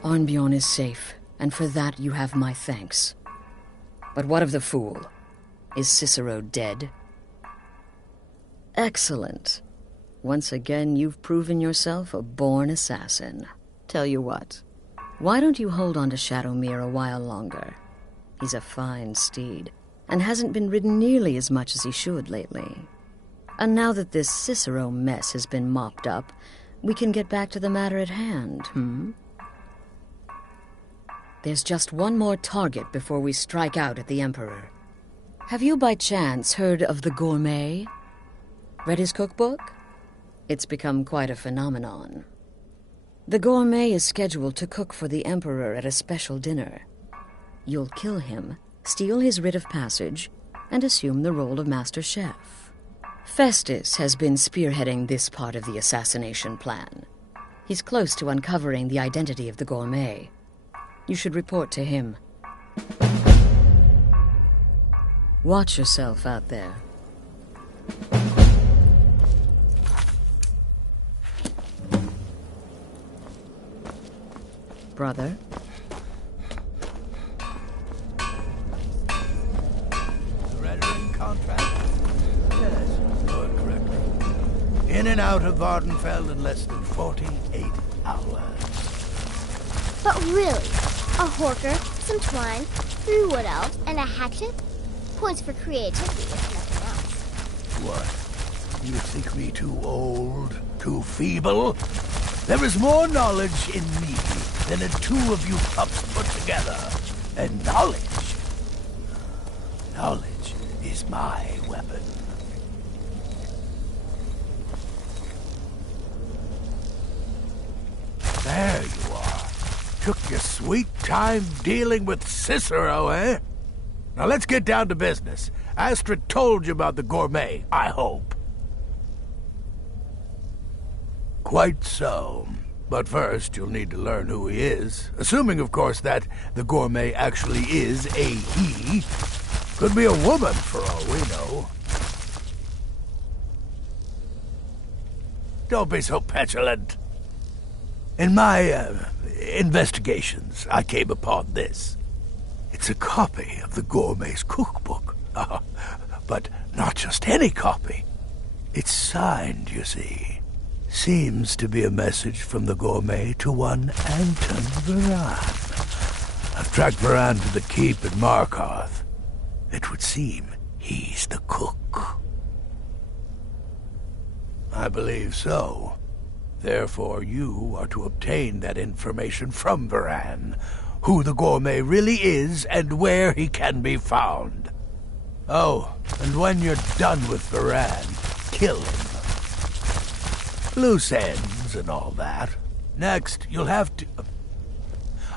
Arnbjorn is safe, and for that you have my thanks. But what of the fool? Is Cicero dead? Excellent. Once again, you've proven yourself a born assassin. Tell you what, why don't you hold on to Shadowmere a while longer? He's a fine steed, and hasn't been ridden nearly as much as he should lately. And now that this Cicero mess has been mopped up, we can get back to the matter at hand, There's just one more target before we strike out at the Emperor. Have you by chance heard of the Gourmet? Read his cookbook? It's become quite a phenomenon. The Gourmet is scheduled to cook for the Emperor at a special dinner. You'll kill him, steal his writ of passage, and assume the role of Master Chef. Festus has been spearheading this part of the assassination plan. He's close to uncovering the identity of the Gourmet. You should report to him. Watch yourself out there. Brother? Surrendering contract? Yes, Lord Corrector. In and out of Vardenfell in less than 48 hours. But really, a horker, some twine, 3 wood elves, and a hatchet? Points for creativity, if nothing else. What? You think me too old? Too feeble? There is more knowledge in me than the 2 of you pups put together. And knowledge is my weapon. There you are. Took your sweet time dealing with Cicero, eh? Now let's get down to business. Astrid told you about the Gourmet, I hope. Quite so. But first, you'll need to learn who he is. Assuming, of course, that the Gourmet actually is a he. Could be a woman, for all we know. Don't be so petulant. In my, investigations, I came upon this. It's a copy of the Gourmet's cookbook. But not just any copy. It's signed, you see. Seems to be a message from the Gourmet to one Anton Varan. I've tracked Varan to the keep at Markarth. It would seem he's the cook. I believe so. Therefore, you are to obtain that information from Varan, who the Gourmet really is and where he can be found. Oh, and when you're done with Varan, kill him. Loose ends and all that. Next, you'll have to...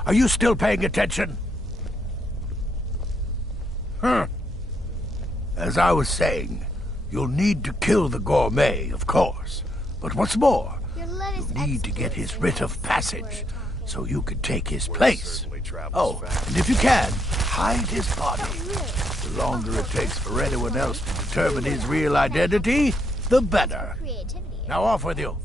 Are you still paying attention? As I was saying, you'll need to kill the Gourmet, of course. But what's more, you'll need to get his writ of passage, so you can take his place. Oh, and if you can, hide his body. The longer it takes for anyone else to determine his real identity, the better. Now off with you.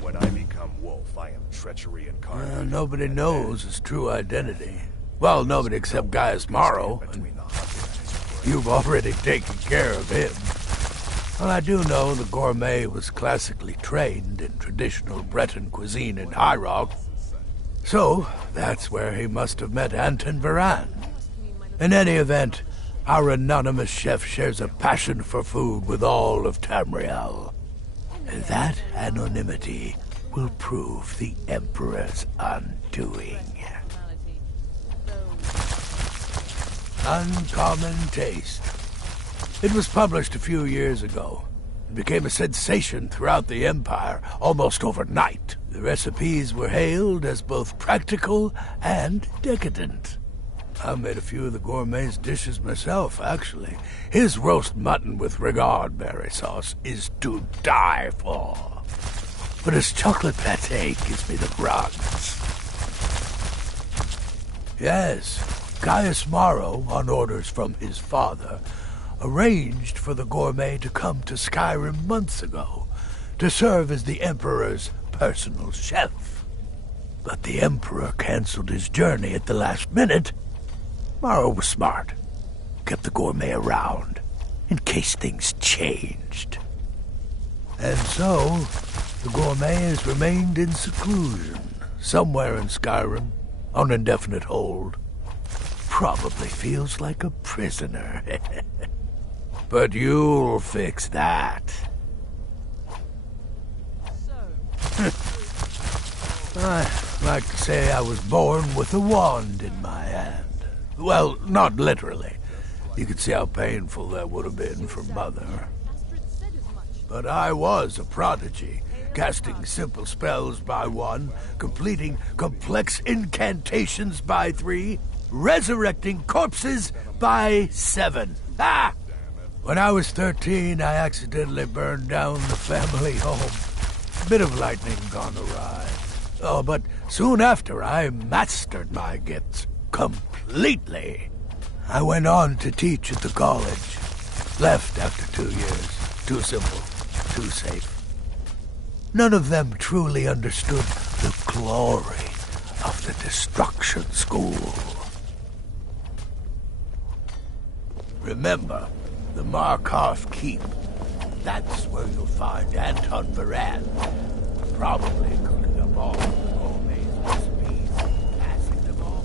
When I become wolf, I am treachery incarnate. Nobody knows his true identity. Well, nobody except Gaius Morrow. And you've already taken care of him. Well, I do know the Gourmet was classically trained in traditional Breton cuisine in High Rock. So, that's where he must have met Anton Varan. In any event, our anonymous chef shares a passion for food with all of Tamriel. And that anonymity will prove the Emperor's undoing. Uncommon Taste. It was published a few years ago. It became a sensation throughout the Empire almost overnight. The recipes were hailed as both practical and decadent. I made a few of the Gourmet's dishes myself, actually. His roast mutton with regard berry sauce is to die for. but his chocolate pate gives me the groggs. Yes, Gaius Morrow, on orders from his father, arranged for the gourmet to come to Skyrim months ago to serve as the Emperor's personal chef. But the Emperor canceled his journey at the last minute. Morrow was smart. Kept the gourmet around in case things changed. And so, the gourmet has remained in seclusion, somewhere in Skyrim, on indefinite hold. Probably feels like a prisoner. But you'll fix that. I like to say I was born with a wand in my hand. Well, not literally. You could see how painful that would have been for Mother. But I was a prodigy, casting simple spells by 1, completing complex incantations by 3, resurrecting corpses by 7. Ah! When I was 13, I accidentally burned down the family home. Bit of lightning gone awry. Oh, but soon after, I mastered my gifts completely. I went on to teach at the college. Left after 2 years. Too simple, too safe. None of them truly understood the glory of the Destruction School. Remember, the Markarth Keep. That's where you'll find Anton Varand. Probably cooking up all the gourmet's recipes, passing them on.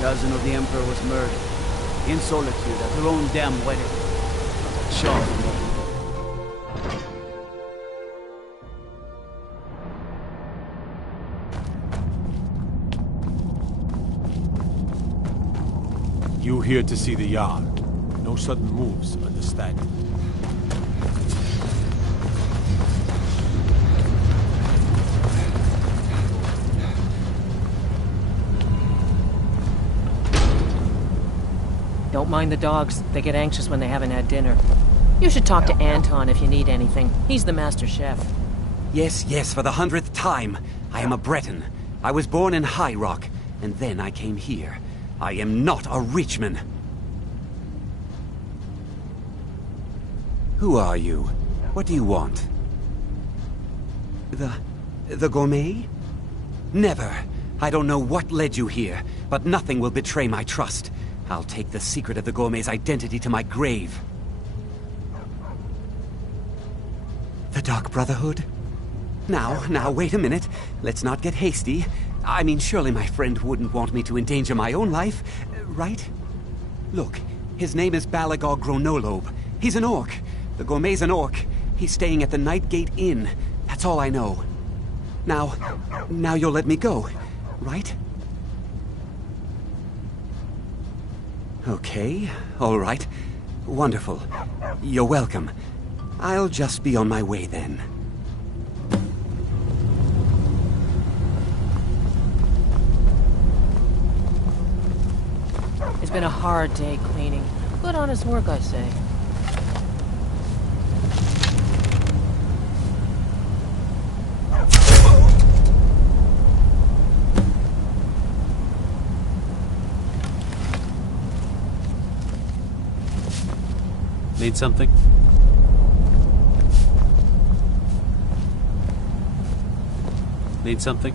Cousin of the Emperor was murdered, in solitude at her own damn wedding. Sure. You here to see the Jarl. No sudden moves, understand? Don't mind the dogs. They get anxious when they haven't had dinner. You should talk to Anton if you need anything. He's the master chef. Yes, yes, for the 100th time. I am a Breton. I was born in High Rock, and then I came here. I am not a Richman. Who are you? What do you want? The gourmet? Never. I don't know what led you here, but nothing will betray my trust. I'll take the secret of the gourmet's identity to my grave. The Dark Brotherhood? Now, wait a minute. Let's not get hasty. I mean, surely my friend wouldn't want me to endanger my own life, right? Look, his name is Balagog Gronolobe. He's an orc. The gourmet's an orc. He's staying at the Nightgate Inn. That's all I know. Now you'll let me go, right? Okay, all right. Wonderful. You're welcome. I'll just be on my way then. It's been a hard day cleaning. Good honest work, I say. Need something? Need something?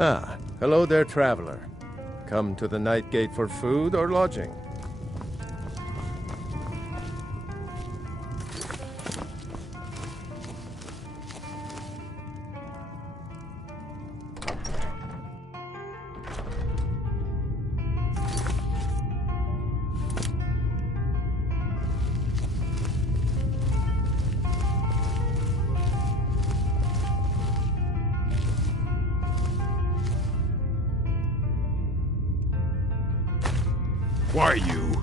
Ah, hello there, traveler. Come to the Night Gate for food or lodging? Why you?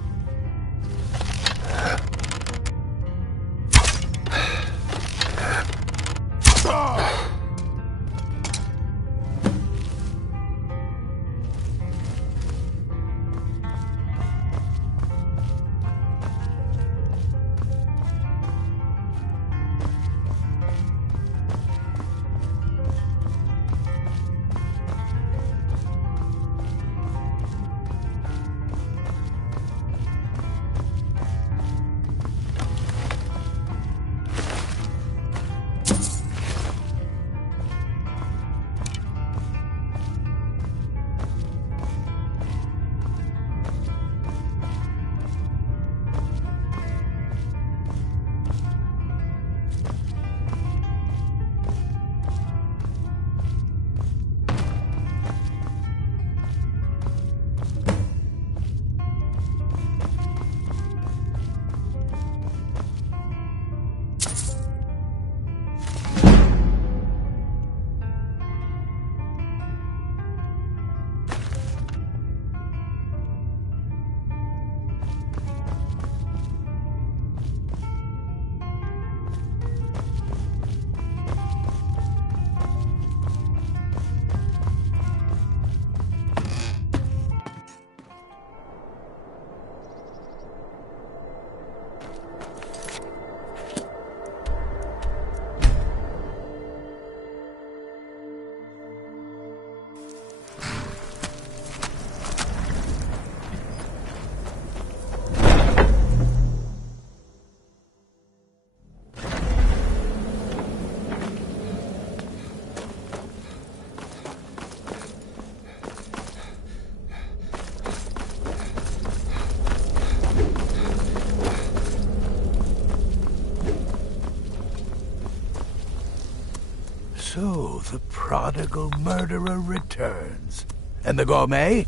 the prodigal murderer returns. And the gourmet?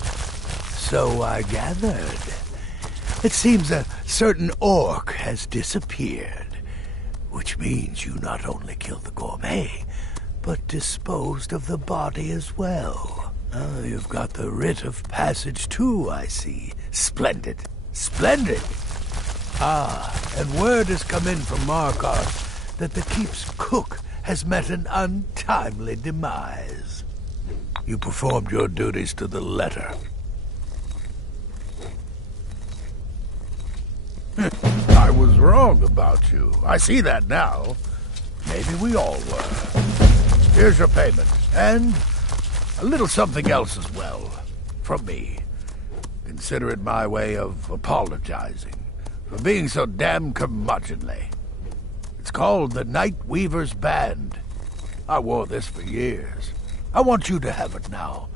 So I gathered. It seems a certain orc has disappeared, which means you not only killed the gourmet, but disposed of the body as well. You've got the writ of passage too, I see. Splendid. Splendid! And word has come in from Markarth that the keep's cook has met an untimely demise. You performed your duties to the letter. I was wrong about you. I see that now. Maybe we all were. Here's your payment, and a little something else as well, from me. Consider it my way of apologizing for being so damn curmudgeonly. It's called the Night Weaver's Band. I wore this for years. I want you to have it now.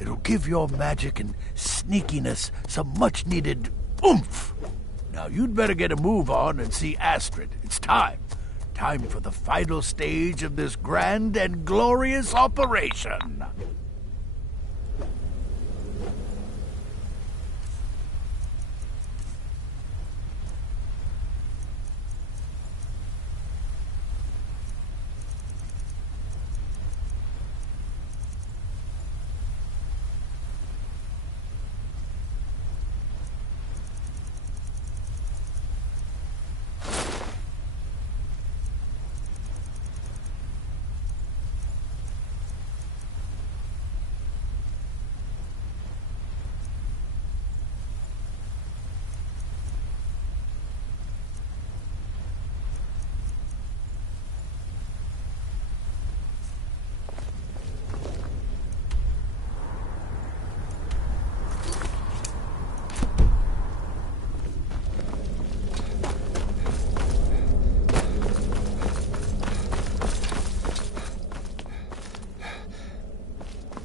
It'll give your magic and sneakiness some much-needed oomph. Now you'd better get a move on and see Astrid. It's time. Time for the final stage of this grand and glorious operation.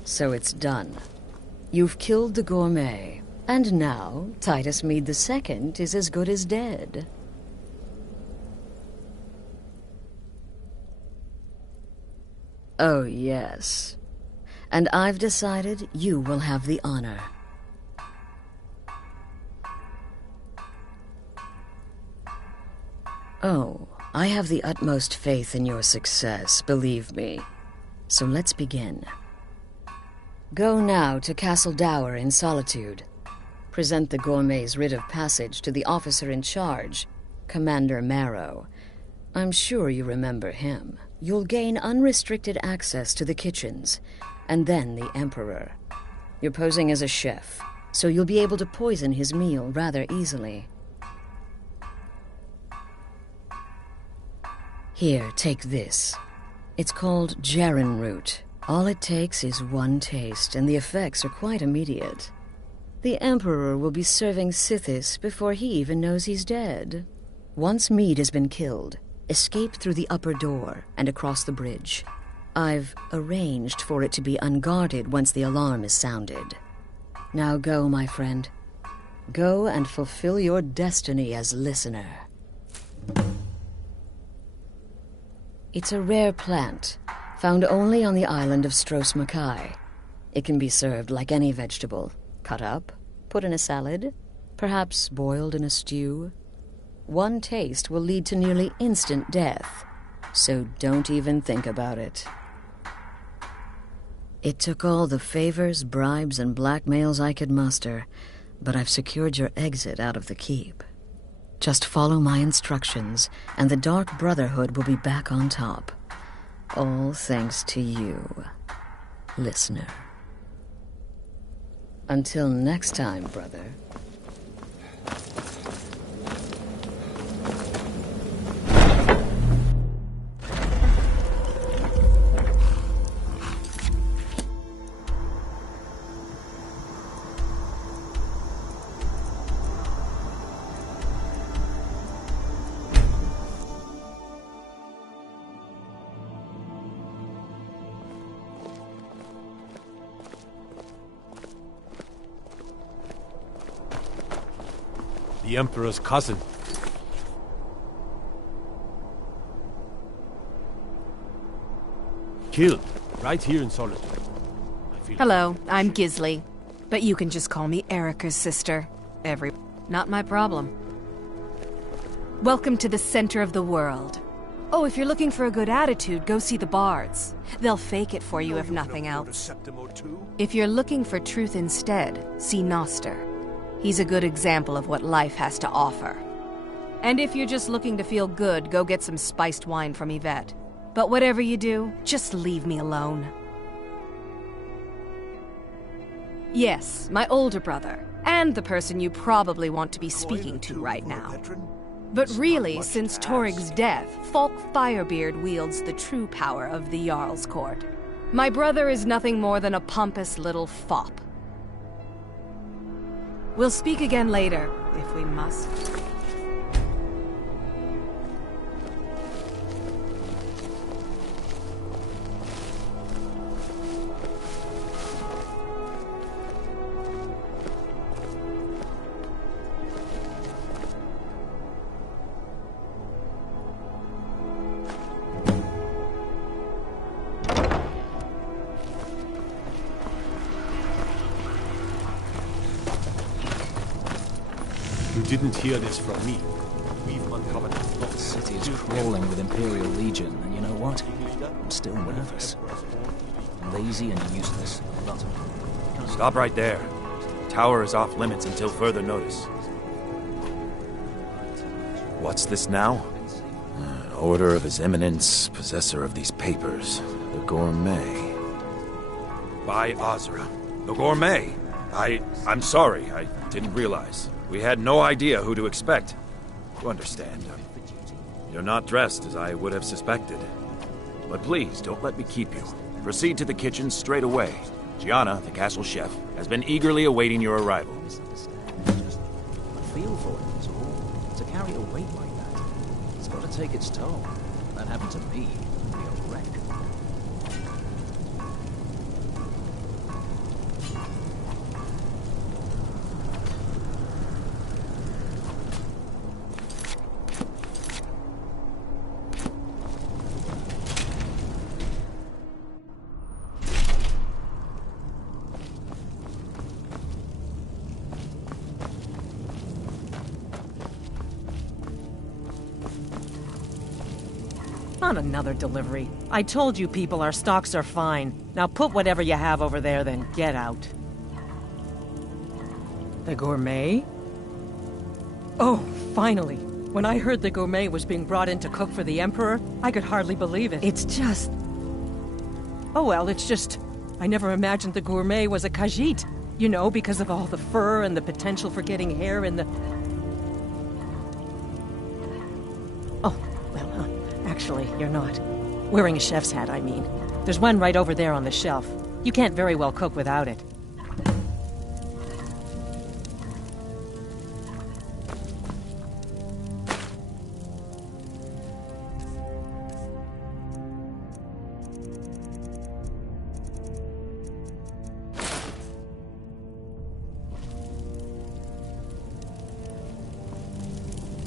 So it's done. You've killed the gourmet, and now Titus Mead II is as good as dead. Oh, yes. And I've decided you will have the honor. Oh, I have the utmost faith in your success, believe me. So let's begin. Go now to Castle Dower in Solitude. Present the gourmet's writ of passage to the officer in charge, Commander Marrow. I'm sure you remember him. You'll gain unrestricted access to the kitchens, and then the Emperor. You're posing as a chef, so you'll be able to poison his meal rather easily. Here, take this. It's called Jarren root. All it takes is one taste, and the effects are quite immediate. The Emperor will be serving Sithis before he even knows he's dead. Once Mead has been killed, escape through the upper door and across the bridge. I've arranged for it to be unguarded once the alarm is sounded. Now go, my friend. Go and fulfill your destiny as listener. It's a rare plant, found only on the island of Stros Makai. It can be served like any vegetable, cut up, put in a salad, perhaps boiled in a stew. One taste will lead to nearly instant death, so don't even think about it. It took all the favors, bribes, and blackmails I could muster, but I've secured your exit out of the keep. Just follow my instructions, and the Dark Brotherhood will be back on top. All thanks to you, listener. Until next time, brother. The Emperor's cousin. Killed. Right here in Solitude. Hello, I'm Gisley. But you can just call me Erica's sister. Not my problem. Welcome to the center of the world. Oh, if you're looking for a good attitude, go see the bards. They'll fake it for you if nothing else. If you're looking for truth instead, see Noster. He's a good example of what life has to offer. And if you're just looking to feel good, go get some spiced wine from Yvette. But whatever you do, just leave me alone. Yes, my older brother, and the person you probably want to be speaking to right now. But really, since Torig's death, Falk Firebeard wields the true power of the Jarl's court. My brother is nothing more than a pompous little fop. We'll speak again later, if we must. You didn't hear this from me. We've uncovered The city is crawling with Imperial Legion, and you know what? I'm still nervous. Lazy and useless. Lots of... Stop right there. The tower is off limits until further notice. What's this now? Order of His Eminence, possessor of these papers, the Gourmet. By Azra. The Gourmet? I'm sorry, I didn't realize. We had no idea who to expect. You understand. You're not dressed as I would have suspected. But please, don't let me keep you. Proceed to the kitchen straight away. Gianna, the castle chef, has been eagerly awaiting your arrival. I feel for it, that's all. To carry a weight like that, it's got to take its toll. If that happened to me, I'd be a wreck. Not another delivery. I told you people our stocks are fine. Now put whatever you have over there, then get out. The Gourmet? Oh, finally. When I heard the Gourmet was being brought in to cook for the Emperor, I could hardly believe it. It's just... Oh well, it's just... I never imagined the Gourmet was a Khajiit. You know, because of all the fur and the potential for getting hair in the... Oh, well, actually, you're not. Wearing a chef's hat, I mean. There's one right over there on the shelf. You can't very well cook without it.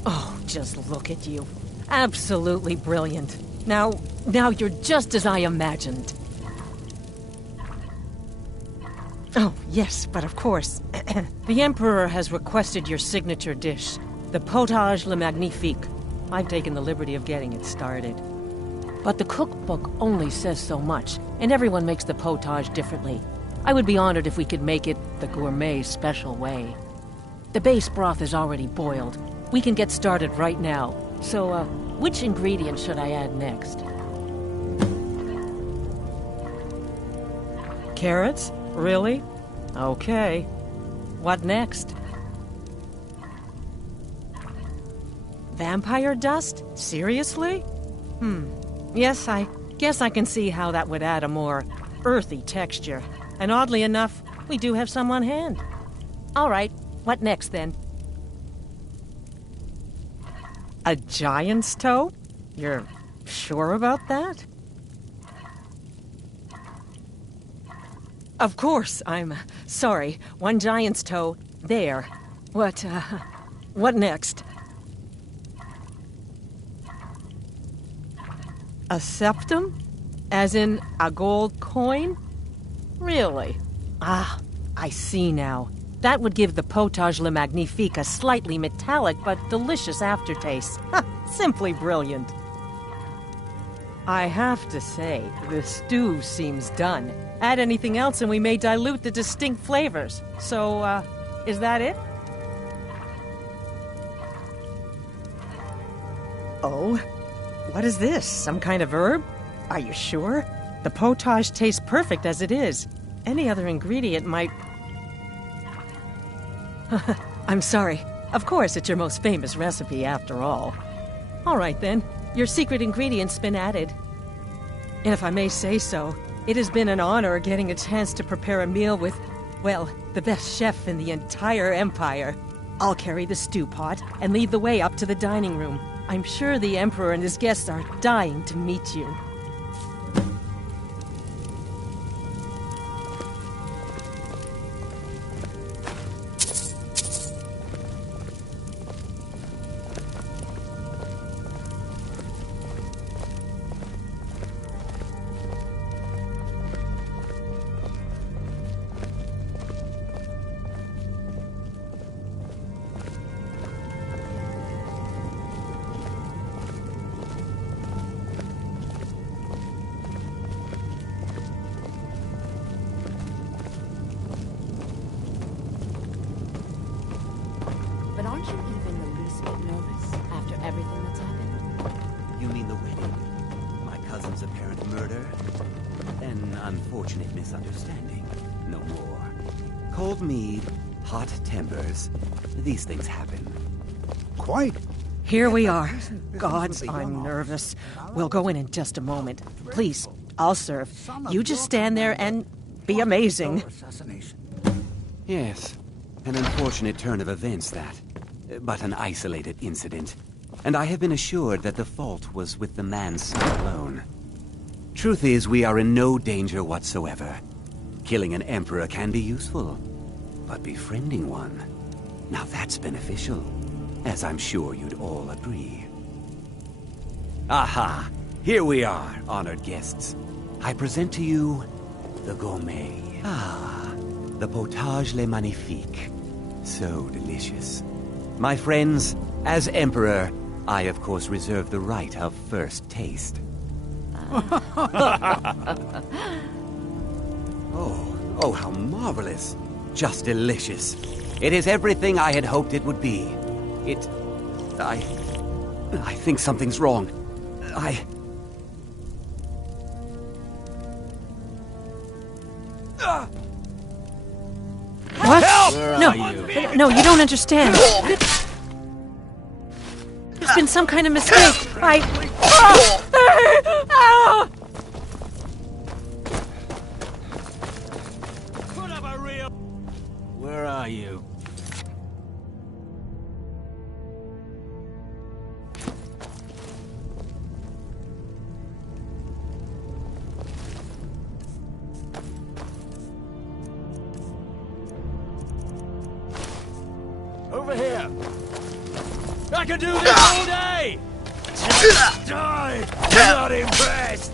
Oh, just look at you. Absolutely brilliant. Now you're just as I imagined. Oh, yes, but of course. The Emperor has requested your signature dish, the potage le magnifique. I've taken the liberty of getting it started. But the cookbook only says so much, and everyone makes the potage differently. I would be honored if we could make it the Gourmet special way. The base broth is already boiled. We can get started right now. So, which ingredient should I add next? Carrots? Really? Okay. What next? Vampire dust? Seriously? Yes, I guess I can see how that would add a more earthy texture. And oddly enough, we do have some on hand. All right, what next then? A giant's toe? You're sure about that? Of course, I'm sorry. One giant's toe, there. What next? A septum? As in a gold coin? Really? Ah, I see now. That would give the potage le magnifique a slightly metallic but delicious aftertaste. Simply brilliant. I have to say, the stew seems done. Add anything else and we may dilute the distinct flavors. So, is that it? Oh? What is this? Some kind of herb? Are you sure? The potage tastes perfect as it is. Any other ingredient might... I'm sorry. Of course, it's your most famous recipe after all. All right then, your secret ingredient's been added. And if I may say so, it has been an honor getting a chance to prepare a meal with, well, the best chef in the entire empire. I'll carry the stew pot and lead the way up to the dining room. I'm sure the Emperor and his guests are dying to meet you. But aren't you even the least bit nervous after everything that's happened? You mean the wedding? My cousin's apparent murder? An unfortunate misunderstanding. No more. Cold mead, hot tempers. These things happen. Quite. Here we are. Gods, I'm nervous. We'll go in just a moment. Please, I'll serve. You just stand there and be amazing. Yes. An unfortunate turn of events, that. But an isolated incident. And I have been assured that the fault was with the man's son alone. Truth is, we are in no danger whatsoever. Killing an emperor can be useful. But befriending one, now that's beneficial. As I'm sure you'd all agree. Aha! Here we are, honored guests. I present to you the gourmet. Ah, the potage le magnifique. So delicious. My friends, as Emperor, I of course reserve the right of first taste. Oh, how marvelous. Just delicious. It is everything I had hoped it would be. I think something's wrong. What? Where No, are you? no, you don't understand. There's been some kind of mistake. Where are you? Over here. I can do this all day. Just die. Not impressed.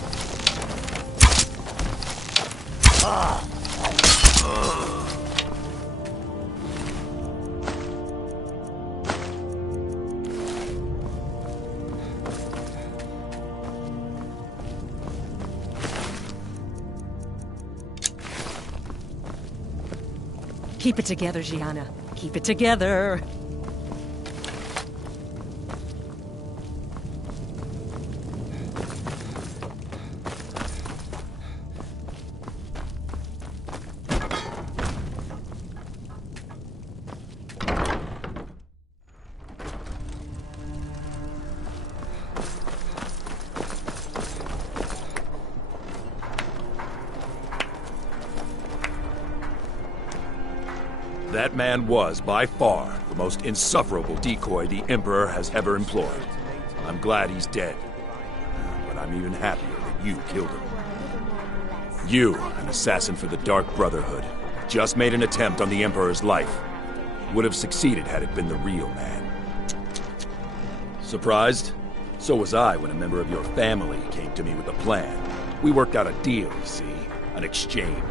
Keep it together, Gianna. Keep it together. That man was, by far, the most insufferable decoy the Emperor has ever employed. I'm glad he's dead. But I'm even happier that you killed him. You, an assassin for the Dark Brotherhood, just made an attempt on the Emperor's life. Would have succeeded had it been the real man. Surprised? So was I when a member of your family came to me with a plan. We worked out a deal, you see. An exchange.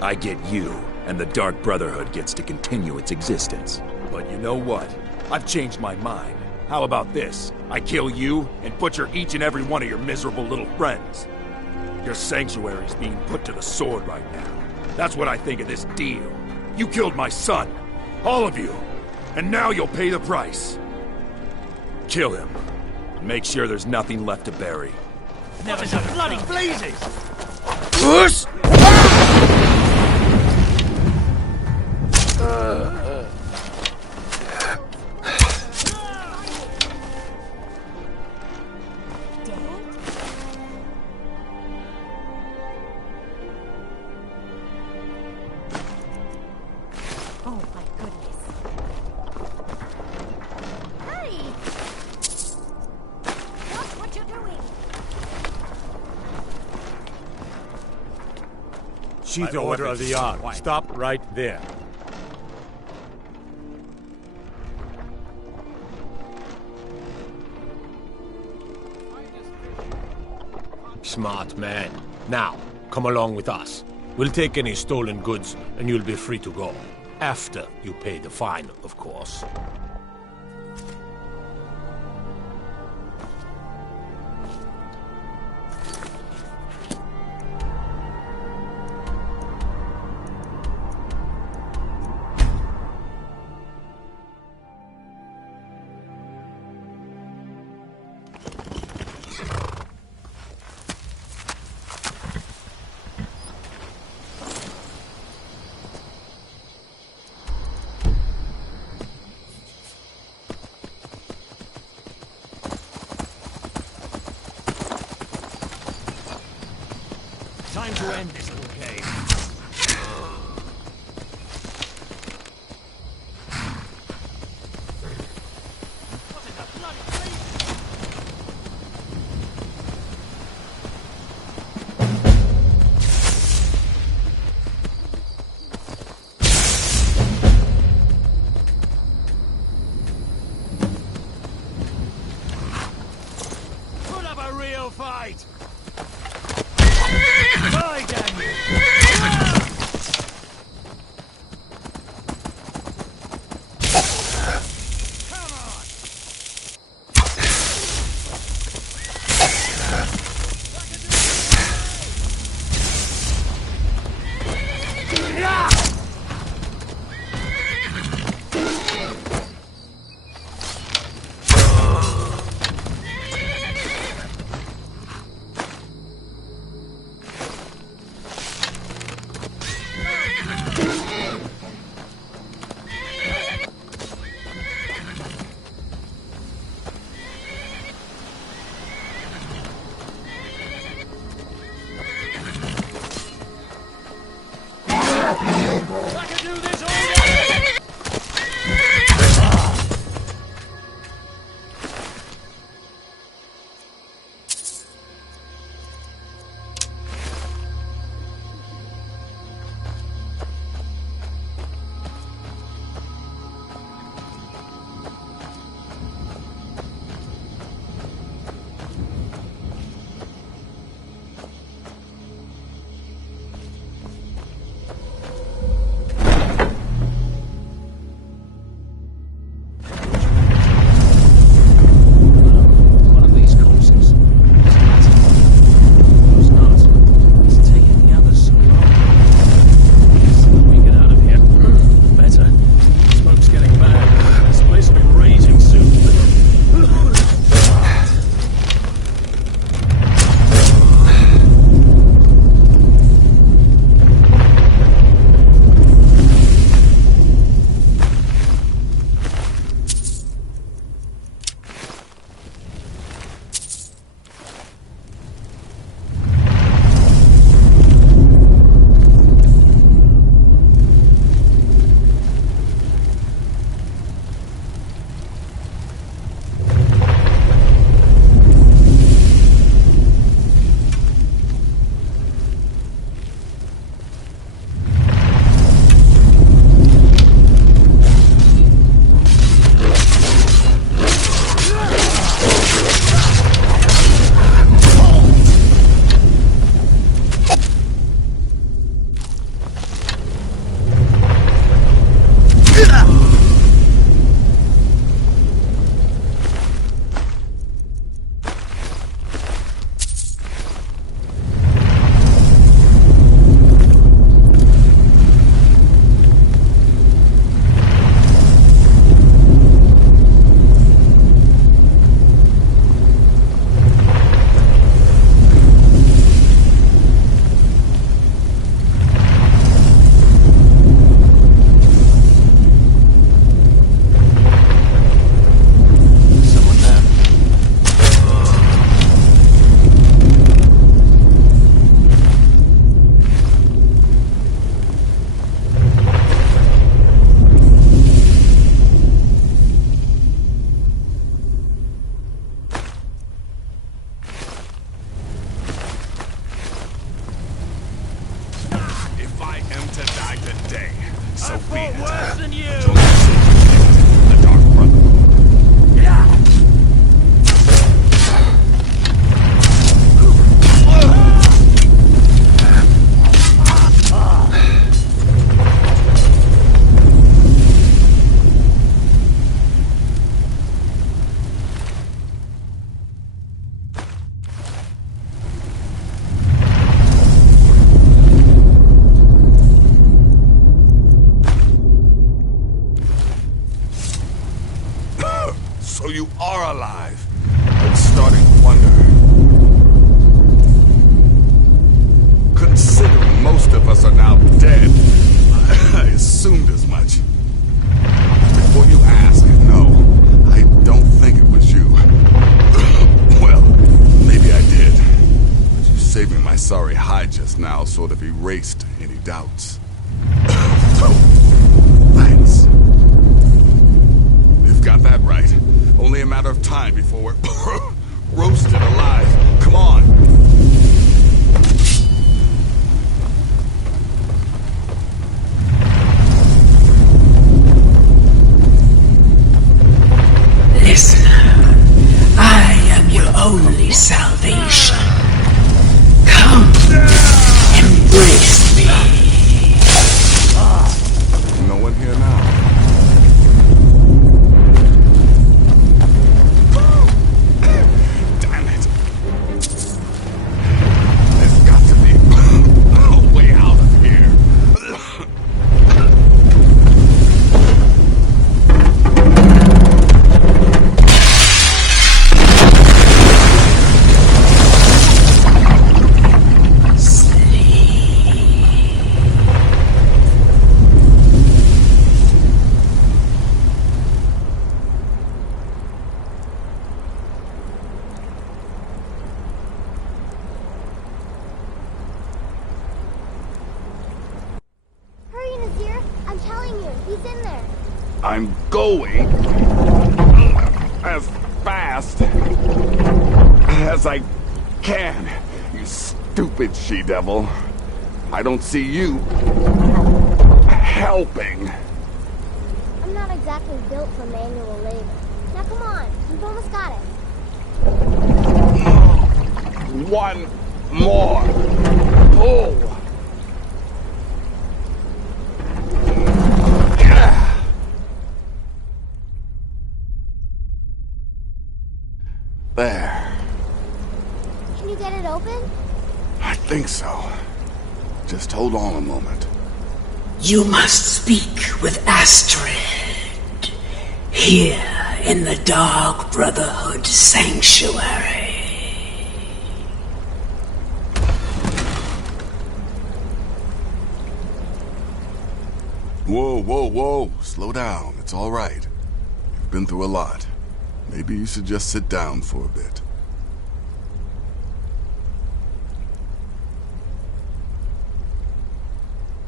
I get you, and the Dark Brotherhood gets to continue its existence. But you know what? I've changed my mind. How about this? I kill you, and butcher each and every one of your miserable little friends. Your sanctuary's being put to the sword right now. That's what I think of this deal. You killed my son. All of you. And now you'll pay the price. Kill him. And make sure there's nothing left to bury. Never so bloody blazes! Push! Oh my goodness. Hey! Watch what you're doing. Sheath order of the yard. Stop right there. Smart man. Now, come along with us. We'll take any stolen goods, and you'll be free to go. After you pay the fine, of course. Time to end this little game. What in the bloody put up a real fight! Die, damn you! Come on! So you are alive. I'm starting to wonder. Considering most of us are now dead, I assumed as much. Before you ask, no, I don't think it was you. Well, maybe I did. But you saving my sorry hide just now sort of erased any doubts. Thanks. You've got that right. Only a matter of time before we're roasted alive. Come on. Listener, I am your only salvation. Come, embrace me. No one here now. Damn it. There's got to be a way out of here. Hurry, Nazir. I'm telling you, he's in there. I'm going as fast as I can, you stupid she-devil. I don't see you helping. I'm not exactly built for manual labor. Now come on, you've almost got it. One more pull. There. Can you get it open? I think so. Just hold on a moment. You must speak with Astrid. Here in the Dark Brotherhood Sanctuary. Whoa, whoa, whoa. Slow down. It's all right. You've been through a lot. Maybe you should just sit down for a bit.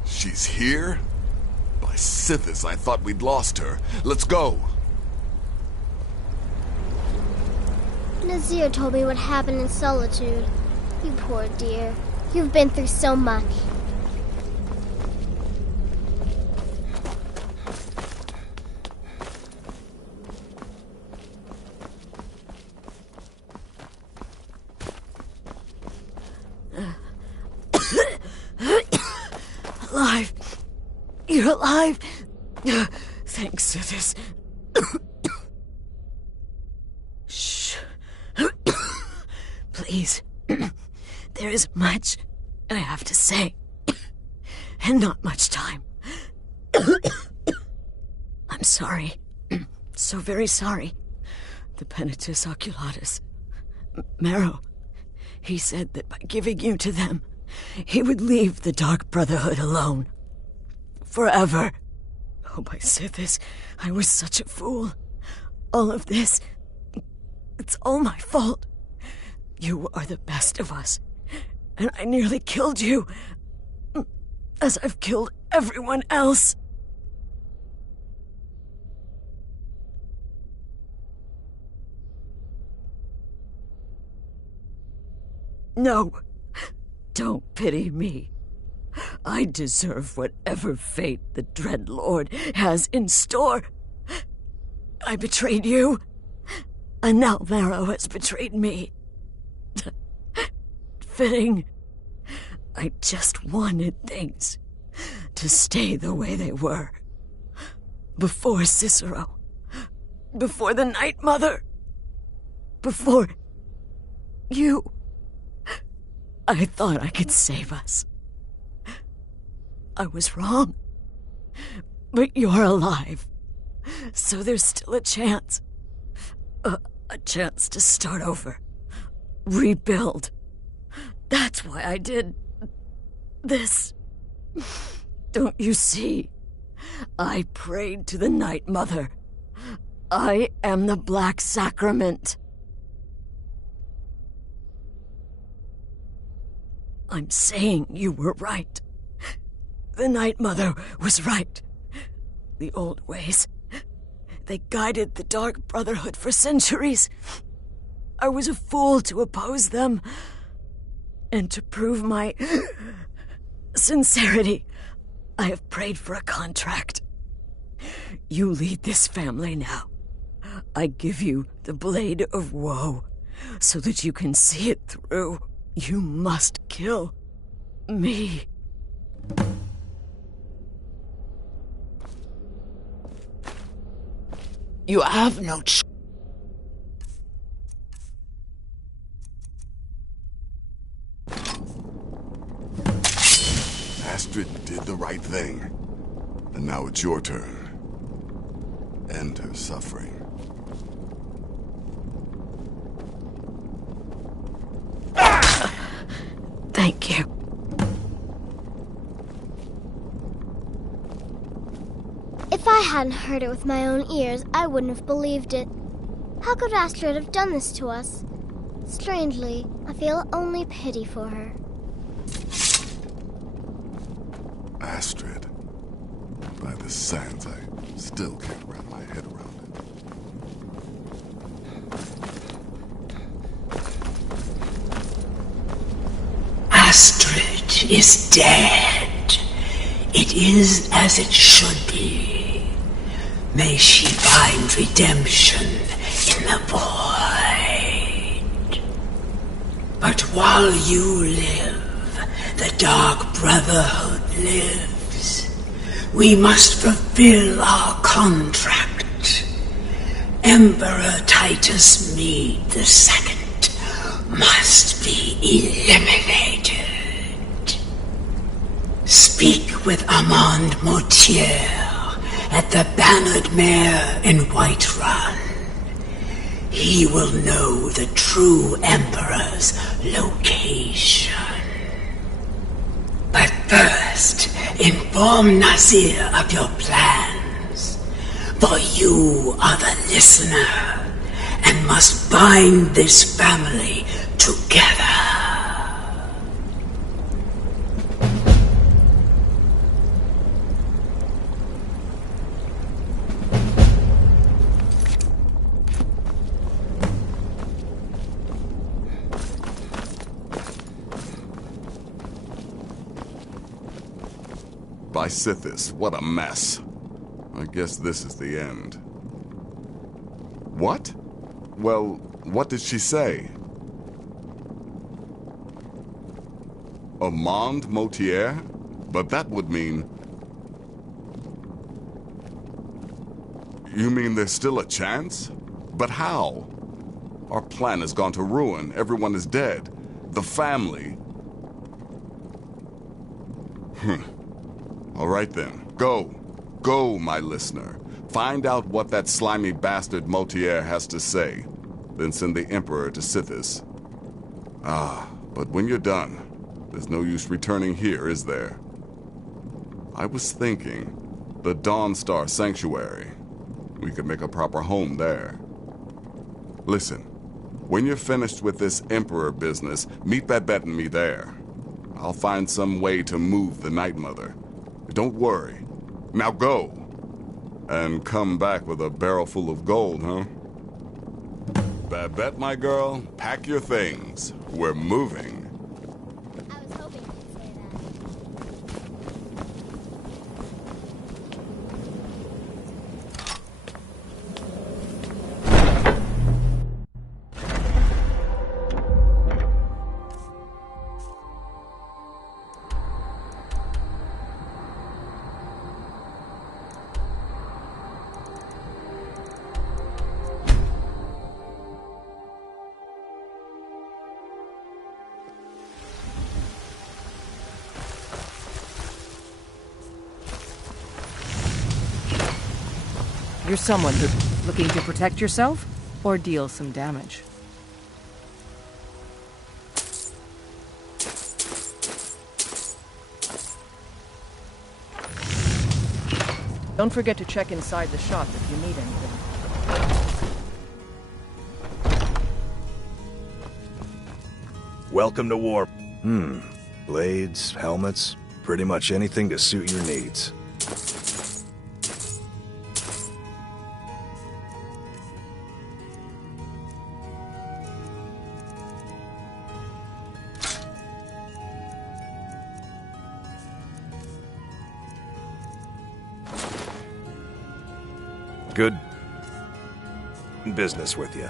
She's here? By Sithis, I thought we'd lost her. Let's go. Nazir told me what happened in Solitude. You poor dear. You've been through so much. Alive. You're alive. Thanks to this. Shh. Please. There is much I have to say. And not much time. I'm sorry. So very sorry. The Penitus Oculatus. Marrow. He said that by giving you to them, he would leave the Dark Brotherhood alone. Forever. Oh, my Sithis, I was such a fool. All of this, it's all my fault. You are the best of us, and I nearly killed you, as I've killed everyone else. No, don't pity me. I deserve whatever fate the Dread Lord has in store. I betrayed you, and now Marrow has betrayed me. Fitting. I just wanted things to stay the way they were. Before Cicero. Before the Night Mother. Before you. I thought I could save us. I was wrong. But you're alive. So there's still a chance. a chance to start over. Rebuild. That's why I did this. Don't you see? I prayed to the Night Mother. I am the Black Sacrament. I'm saying you were right. The Night Mother was right. The old ways, they guided the Dark Brotherhood for centuries. I was a fool to oppose them. And to prove my sincerity, I have prayed for a contract. You lead this family now. I give you the Blade of Woe, so that you can see it through. You must kill me. You have no Astrid did the right thing. And now it's your turn. End her suffering. Thank you. If I hadn't heard it with my own ears, I wouldn't have believed it. How could Astrid have done this to us? Strangely, I feel only pity for her. Astrid. By the sands, I still can't wrap my head around Astrid is dead. It is as it should be. May she find redemption in the void. But while you live, the Dark Brotherhood lives. We must fulfill our contract. Emperor Titus Mede II must be eliminated. Speak with Armand Mortier at the Bannered Mare in Whiterun. He will know the true Emperor's location. But first, inform Nazir of your plans, for you are the listener and must bind this family together. By Sithis, what a mess. I guess this is the end. What? Well, what did she say? Armand Mortier? But that would mean... You mean there's still a chance? But how? Our plan has gone to ruin. Everyone is dead. The family. All right then. Go. Go, my listener. Find out what that slimy bastard Mortier has to say. Then send the Emperor to Sithis. Ah, but when you're done, there's no use returning here, is there? I was thinking, the Dawnstar Sanctuary. We could make a proper home there. Listen, when you're finished with this Emperor business, meet Babette and me there. I'll find some way to move the Night Mother. Don't worry. Now go. And come back with a barrel full of gold, huh? Babette, my girl, pack your things. We're moving. I was hoping you'd say that. You're someone looking to protect yourself? Or deal some damage. Don't forget to check inside the shop if you need anything. Welcome to war. Blades, helmets, pretty much anything to suit your needs. Good business with you.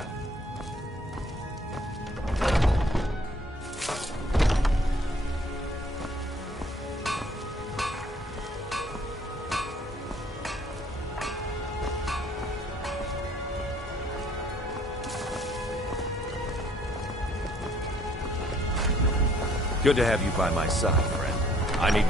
Good to have you by my side, friend. I need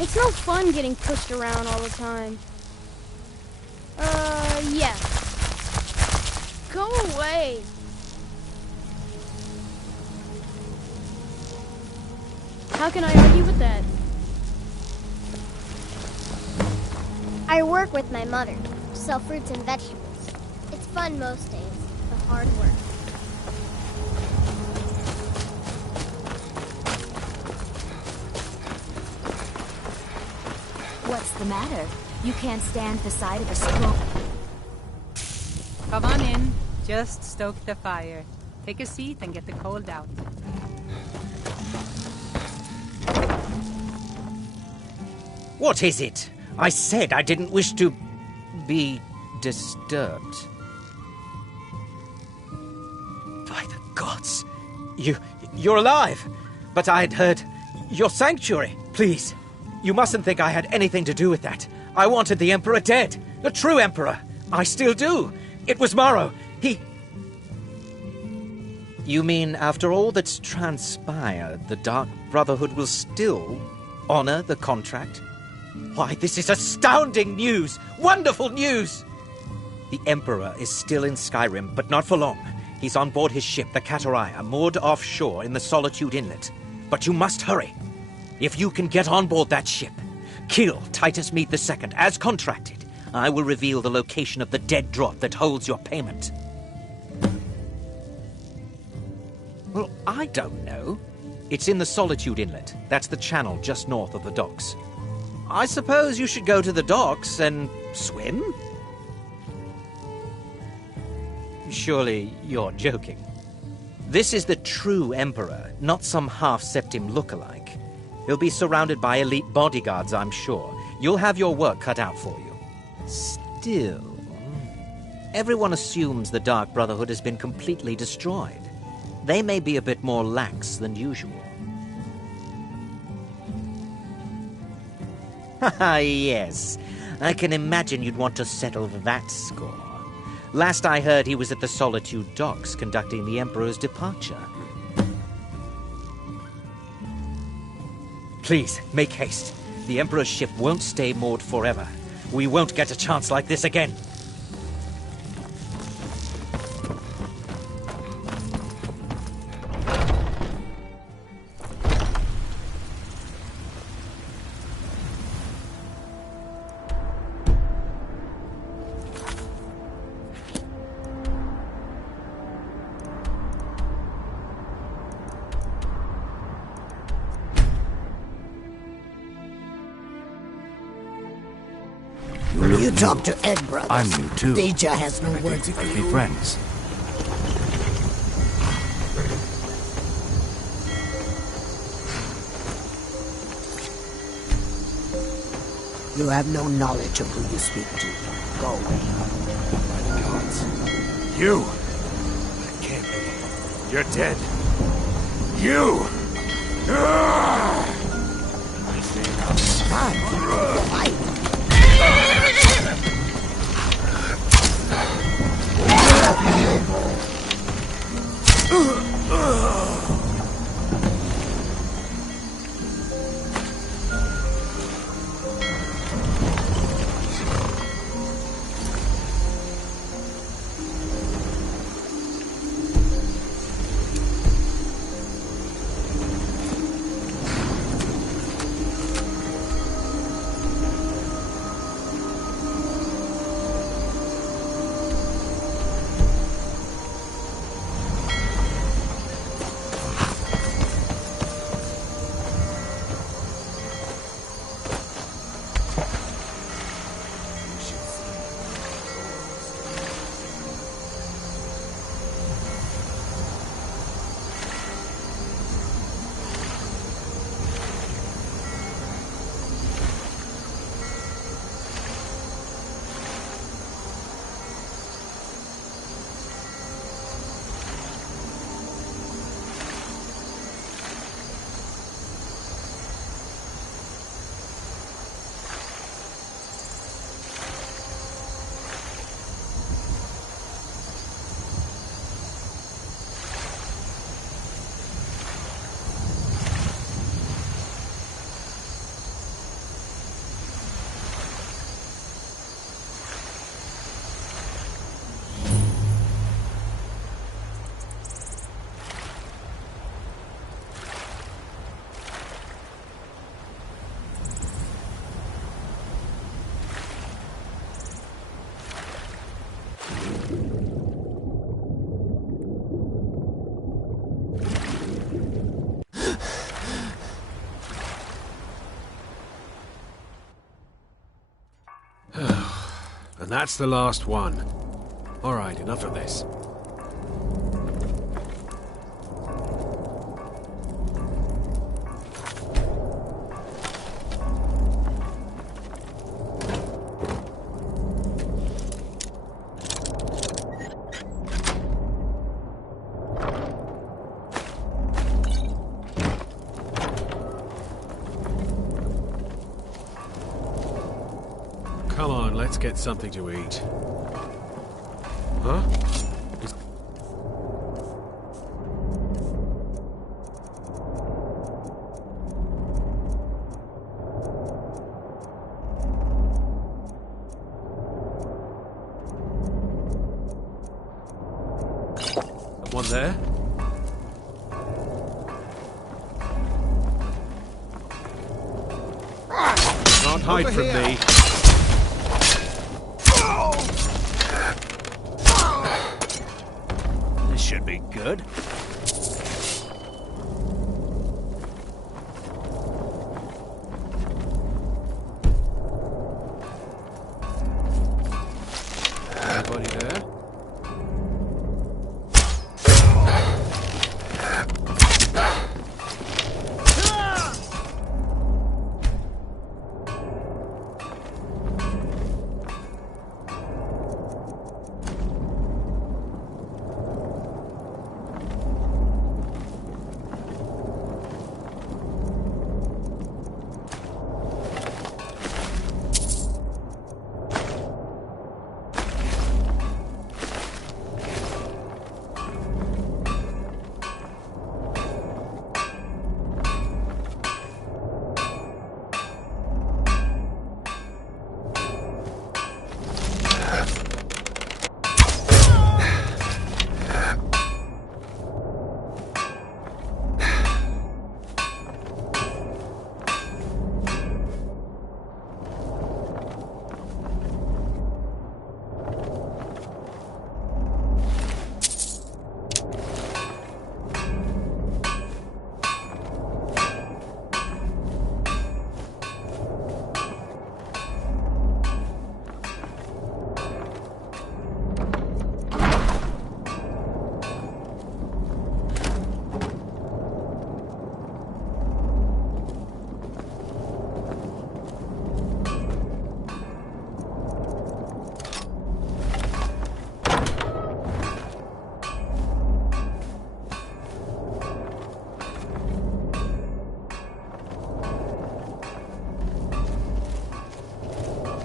It's no fun getting pushed around all the time. Yeah. Go away. How can I argue with that? I work with my mother, sell fruits and vegetables. It's fun most days, but hard work. What's the matter? You can't stand the sight of a strong... Come on in. Just stoke the fire. Take a seat and get the cold out. What is it? I said I didn't wish to be disturbed. By the gods! You're alive! But I'd heard your sanctuary. Please, you mustn't think I had anything to do with that. I wanted the Emperor dead. The true Emperor. I still do. It was Morrow. He... You mean after all that's transpired, the Dark Brotherhood will still honor the contract? Why, this is astounding news! Wonderful news! The Emperor is still in Skyrim, but not for long. He's on board his ship, the Kataraya, moored offshore in the Solitude Inlet. But you must hurry. If you can get on board that ship, kill Titus Mead II, as contracted, I will reveal the location of the dead drop that holds your payment. Well, I don't know. It's in the Solitude Inlet. That's the channel just north of the docks. I suppose you should go to the docks and swim? Surely you're joking. This is the true Emperor, not some half-septim look-alike. He'll be surrounded by elite bodyguards, I'm sure. You'll have your work cut out for you. Still, everyone assumes the Dark Brotherhood has been completely destroyed. They may be a bit more lax than usual. Haha, yes. I can imagine you'd want to settle that score. Last I heard, he was at the Solitude docks conducting the Emperor's departure. Please, make haste. The Emperor's ship won't stay moored forever. We won't get a chance like this again. You talk to Ed, brothers. I'm new too. Deja has no words for Be you. friends. You have no knowledge of who you speak to. Go away. You! That can't be. You're dead. You! And that's the last one. All right, enough of this. Come on, let's get something to eat. Huh? One there? Can't hide from me. good. Anybody there?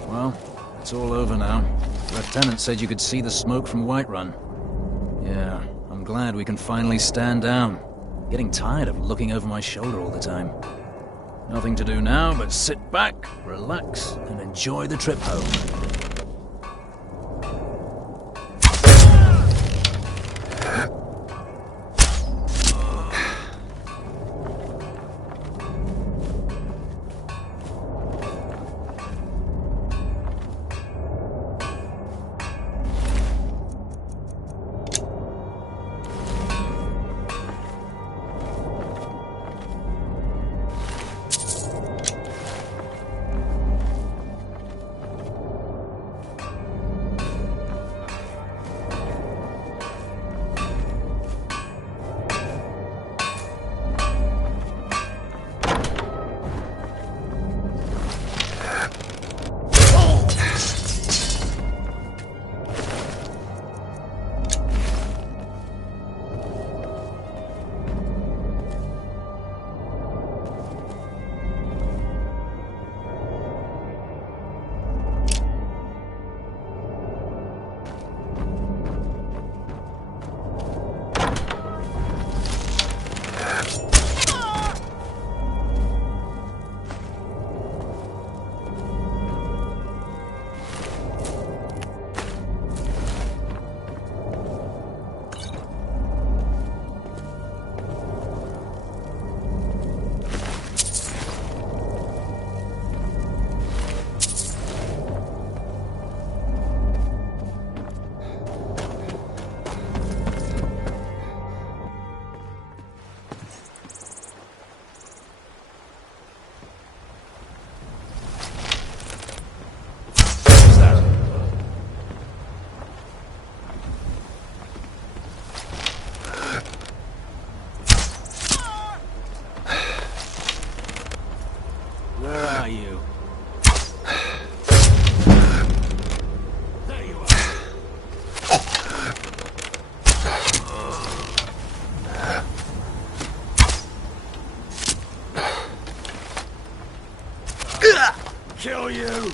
Well, it's all over now. Lieutenant said you could see the smoke from Whiterun. Yeah, I'm glad we can finally stand down. Getting tired of looking over my shoulder all the time. Nothing to do now but sit back, relax, and enjoy the trip home. Where are you? Kill you!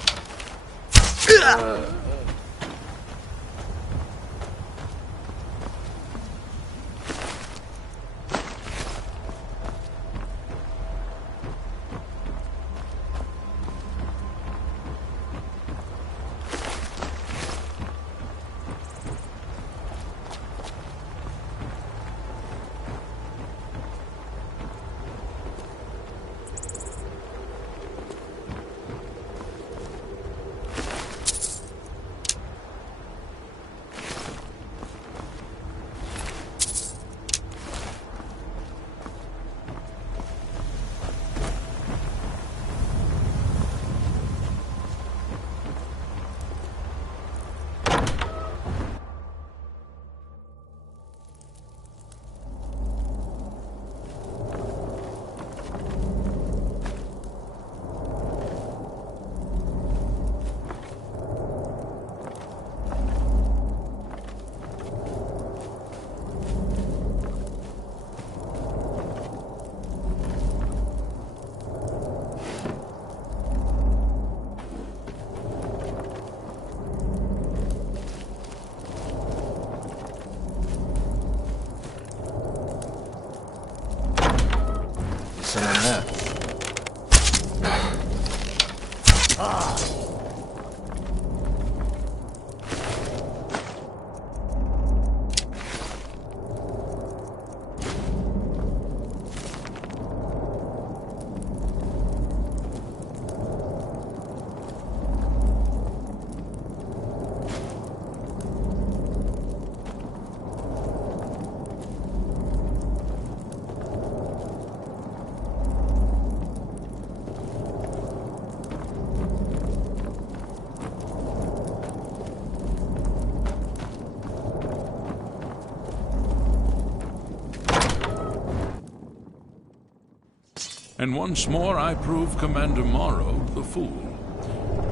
And once more I prove Commander Morrow the fool.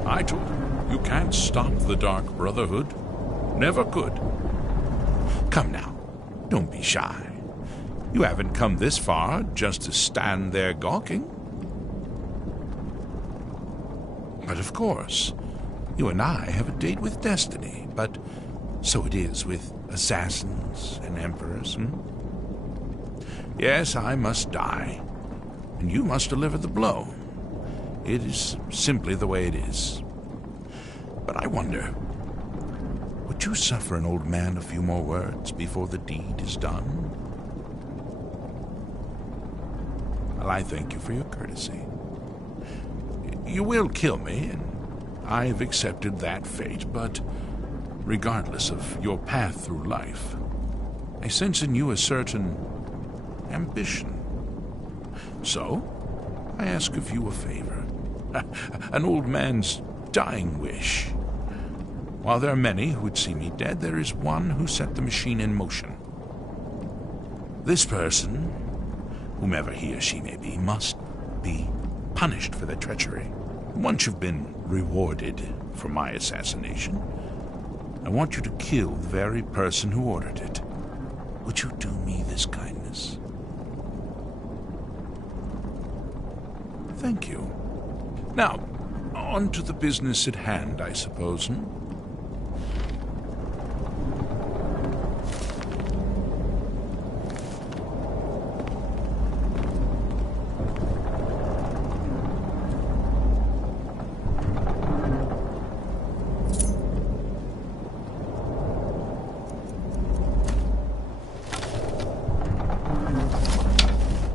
I told him, you can't stop the Dark Brotherhood. Never could. Come now, don't be shy. You haven't come this far just to stand there gawking. But of course, you and I have a date with destiny, but so it is with assassins and emperors. Yes, I must die, and you must deliver the blow. It is simply the way it is. But I wonder, would you suffer an old man a few more words before the deed is done? Well, I thank you for your courtesy. You will kill me, and I've accepted that fate, but regardless of your path through life, I sense in you a certain ambition. So, I ask of you a favor. An old man's dying wish. While there are many who would see me dead, there is one who set the machine in motion. This person, whomever he or she may be, must be punished for their treachery. Once you've been rewarded for my assassination, I want you to kill the very person who ordered it. Would you do me this kindness? Thank you. Now, on to the business at hand, I suppose,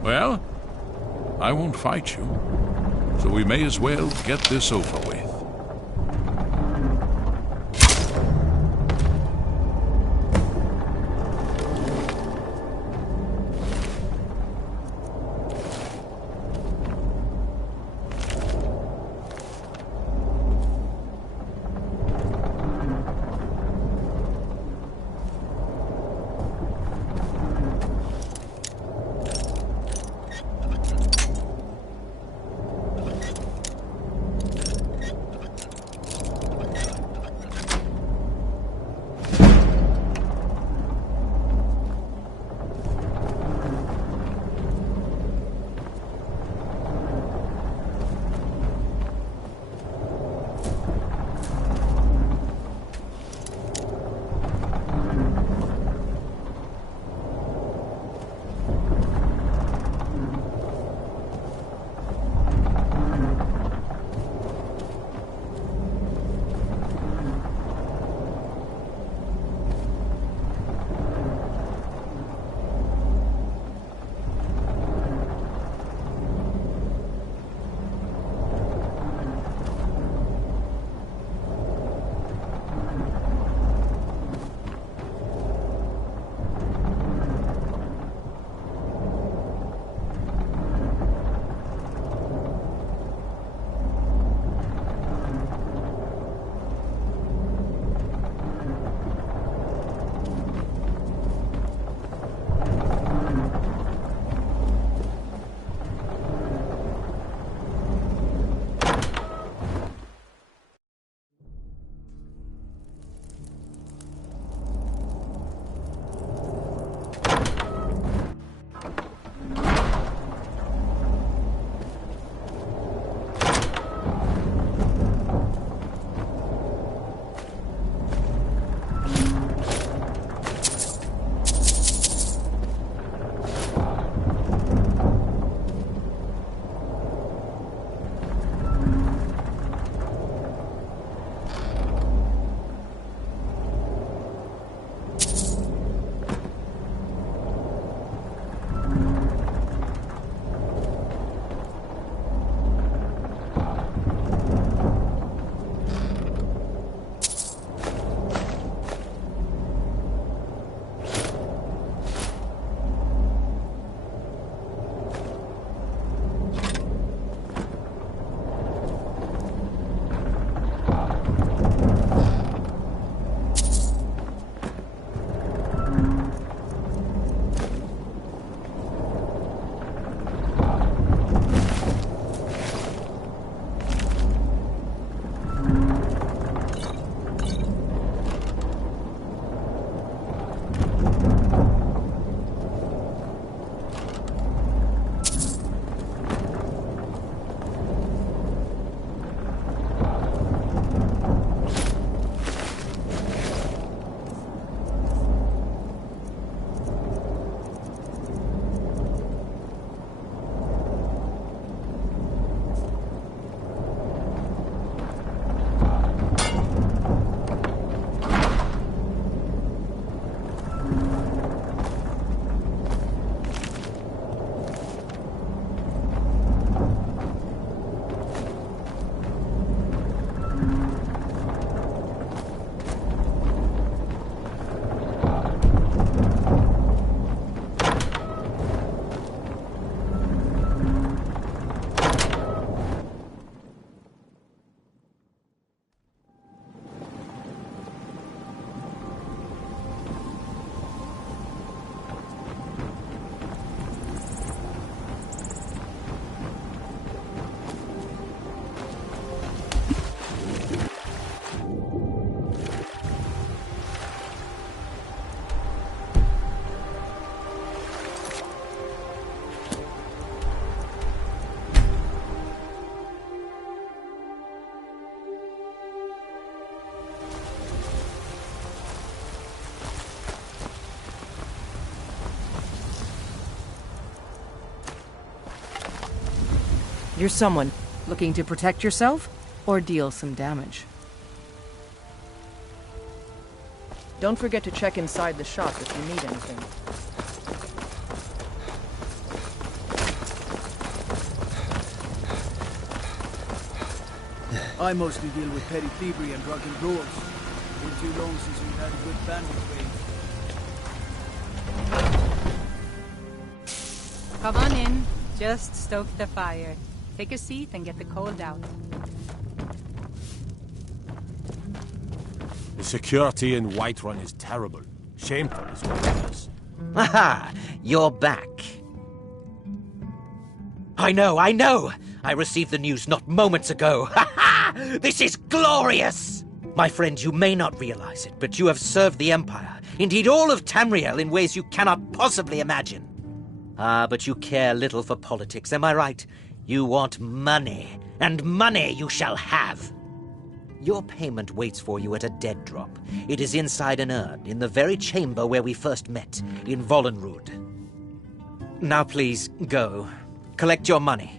Well, I won't fight you, so we may as well get this over with. You're someone looking to protect yourself or deal some damage. Don't forget to check inside the shop if you need anything. I mostly deal with petty thievery and drunken brawls. Been too long since we've had a good bandit raid. Come on in. Just stoke the fire. Take a seat and get the cold out. The security in Whiterun is terrible. Shameful is what it is. Aha! You're back. I know! I received the news not moments ago. Ha ha! This is glorious! My friend, you may not realize it, but you have served the Empire, indeed all of Tamriel, in ways you cannot possibly imagine. Ah, but you care little for politics, am I right? You want money, and money you shall have. Your payment waits for you at a dead drop. It is inside an urn, in the very chamber where we first met, in Vollenrud. Now please, go. Collect your money,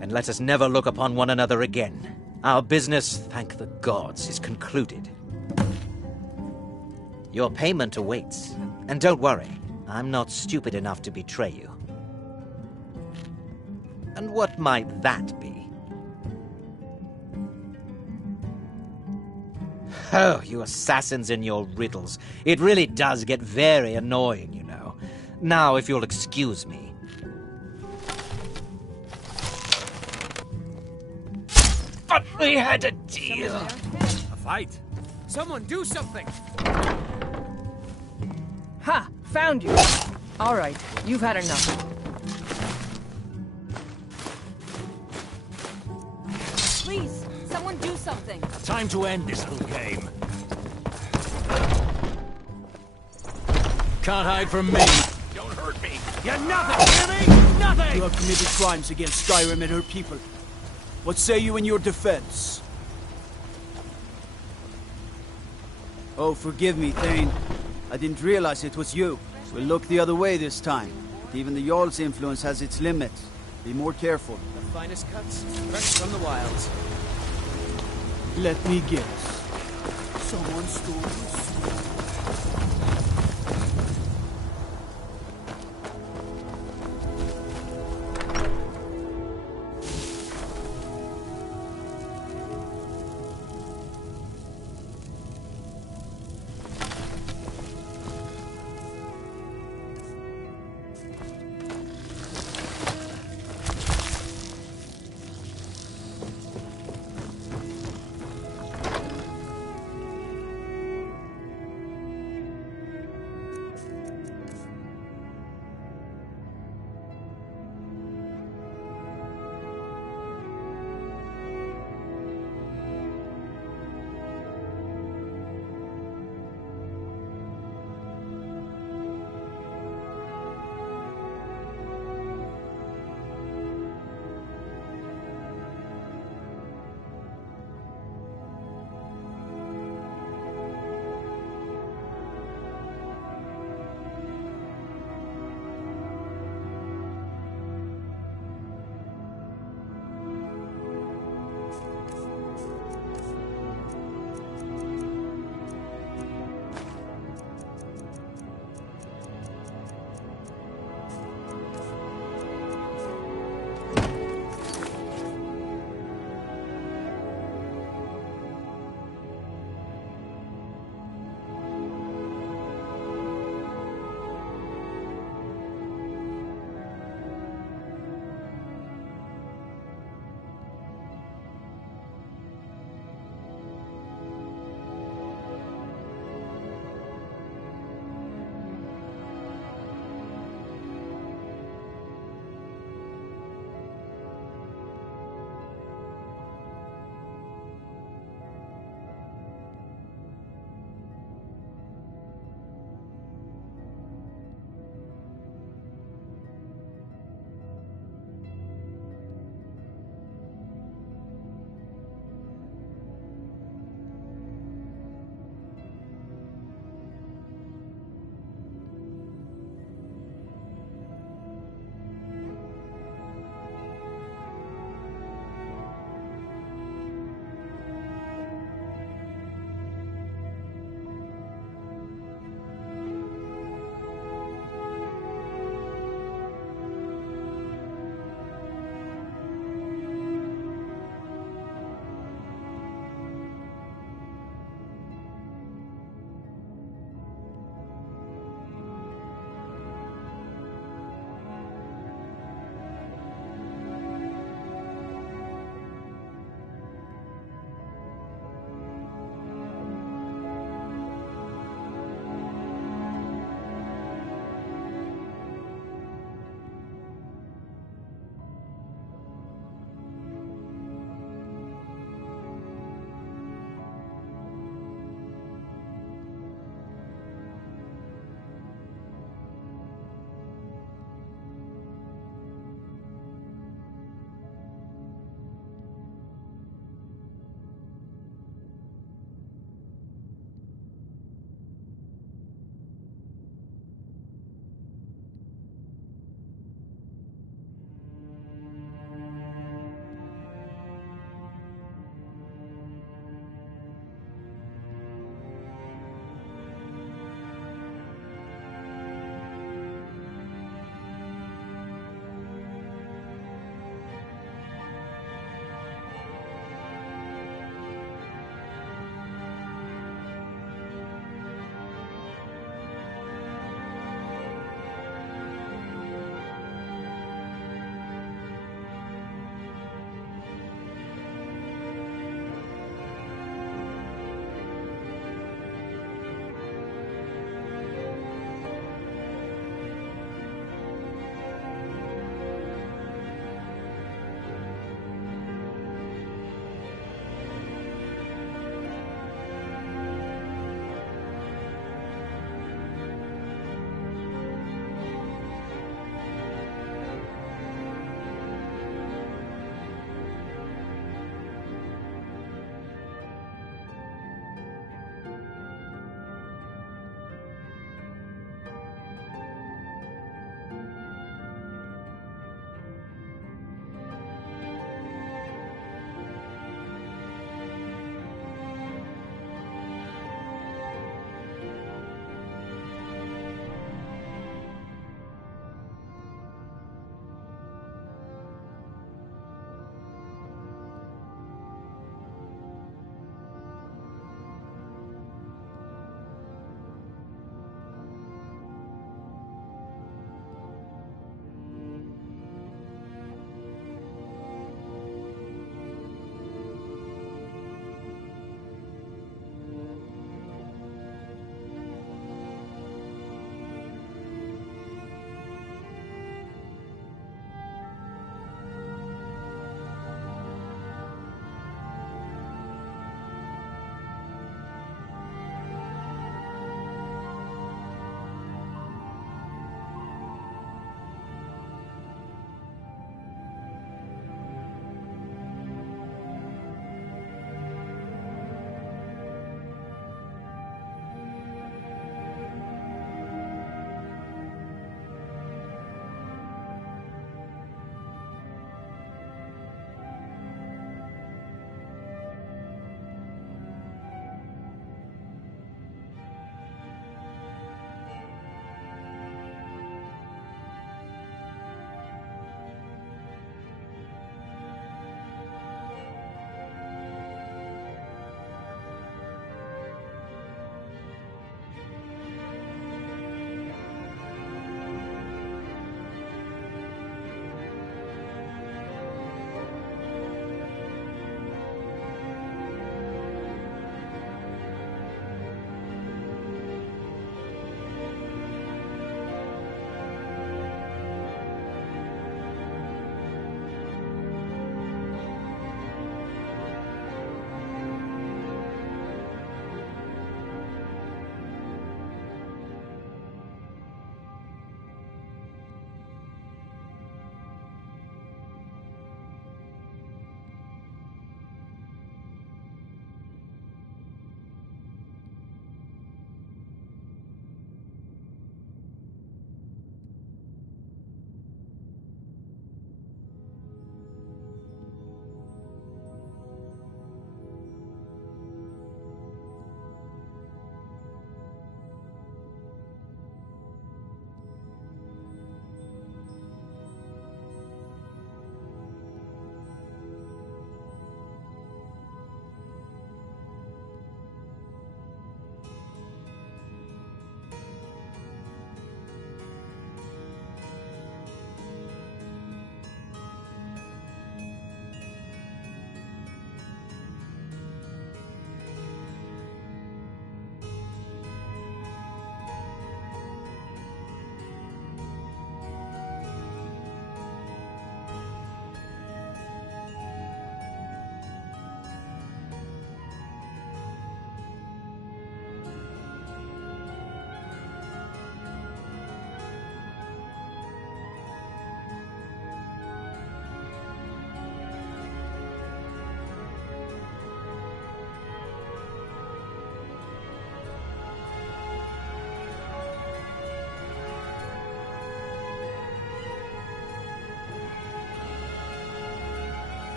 and let us never look upon one another again. Our business, thank the gods, is concluded. Your payment awaits, and don't worry, I'm not stupid enough to betray you. And what might that be? Oh, you assassins and your riddles. It really does get very annoying, you know. Now, if you'll excuse me. But we had a deal. A fight. Someone do something. Ha! Found you! Alright, you've had enough. Please, someone do something. Time to end this little game. Can't hide from me. Don't hurt me. You're nothing, hear me? Nothing! You have committed crimes against Skyrim and her people. What say you in your defense? Oh, forgive me, Thane. I didn't realize it was you. We'll look the other way this time. But even the Jarl's influence has its limits. Be more careful. The finest cuts, fresh from the wilds. Let me guess. Someone stole your soul.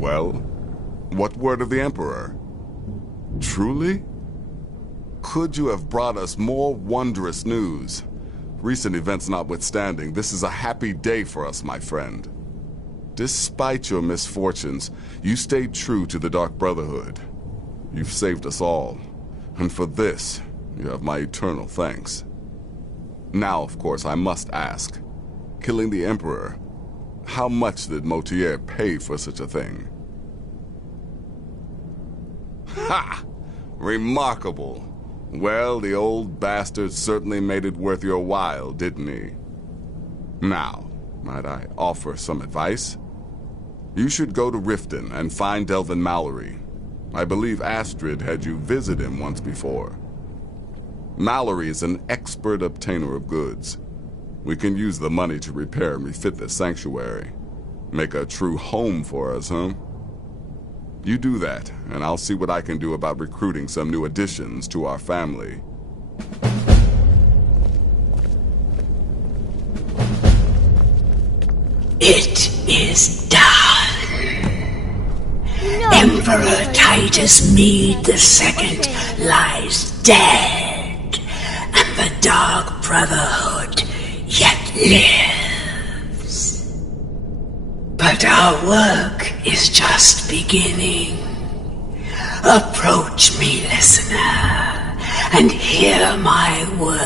Well, what word of the Emperor? Truly? Could you have brought us more wondrous news? Recent events notwithstanding, this is a happy day for us, my friend. Despite your misfortunes, you stayed true to the Dark Brotherhood. You've saved us all, and for this, you have my eternal thanks. Now, of course, I must ask, killing the Emperor, how much did Motier pay for such a thing? Ha! Remarkable. Well, the old bastard certainly made it worth your while, didn't he? Now, might I offer some advice? You should go to Riften and find Delvin Mallory. I believe Astrid had you visit him once before. Mallory is an expert obtainer of goods. We can use the money to repair and refit this sanctuary. Make a true home for us, huh? You do that, and I'll see what I can do about recruiting some new additions to our family. It is done. No. Emperor Titus Mede II lies dead, and the Dark Brotherhood yet lives. But our work is just beginning. Approach me, listener, and hear my words.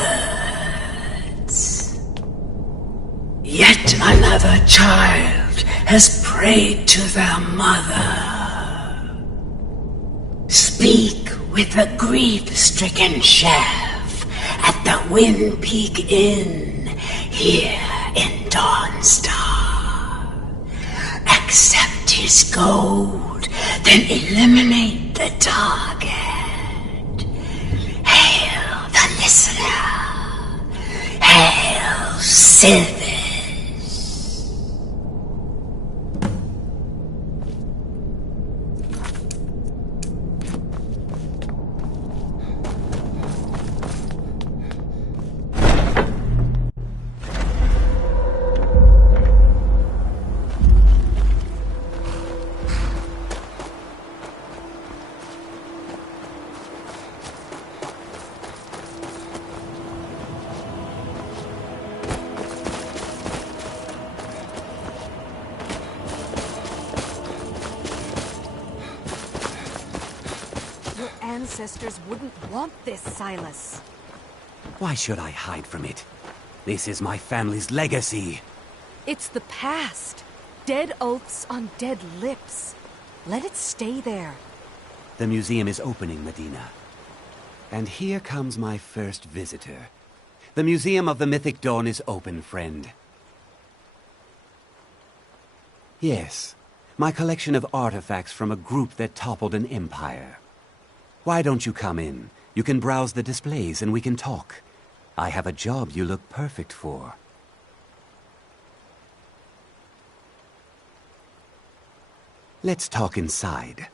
Yet another child has prayed to their mother. Speak with the grief-stricken chef at the Wind Peak Inn here in Dawnstar. Accept his gold, then eliminate the target. Hail the listener. Hail Sylvan. Ancestors wouldn't want this, Silas. Why should I hide from it? This is my family's legacy. It's the past. Dead oaths on dead lips. Let it stay there. The museum is opening, Medina. And here comes my first visitor. The Museum of the Mythic Dawn is open, friend. Yes, my collection of artifacts from a group that toppled an empire. Why don't you come in? You can browse the displays and we can talk. I have a job you look perfect for. Let's talk inside.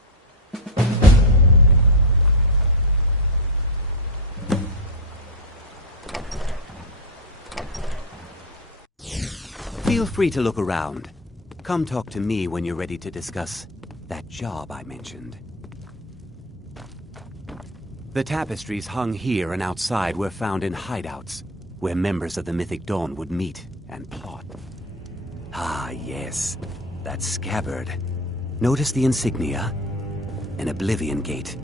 Feel free to look around. Come talk to me when you're ready to discuss that job I mentioned. The tapestries hung here and outside were found in hideouts, where members of the Mythic Dawn would meet and plot. Ah, yes, that scabbard. Notice the insignia? An Oblivion Gate,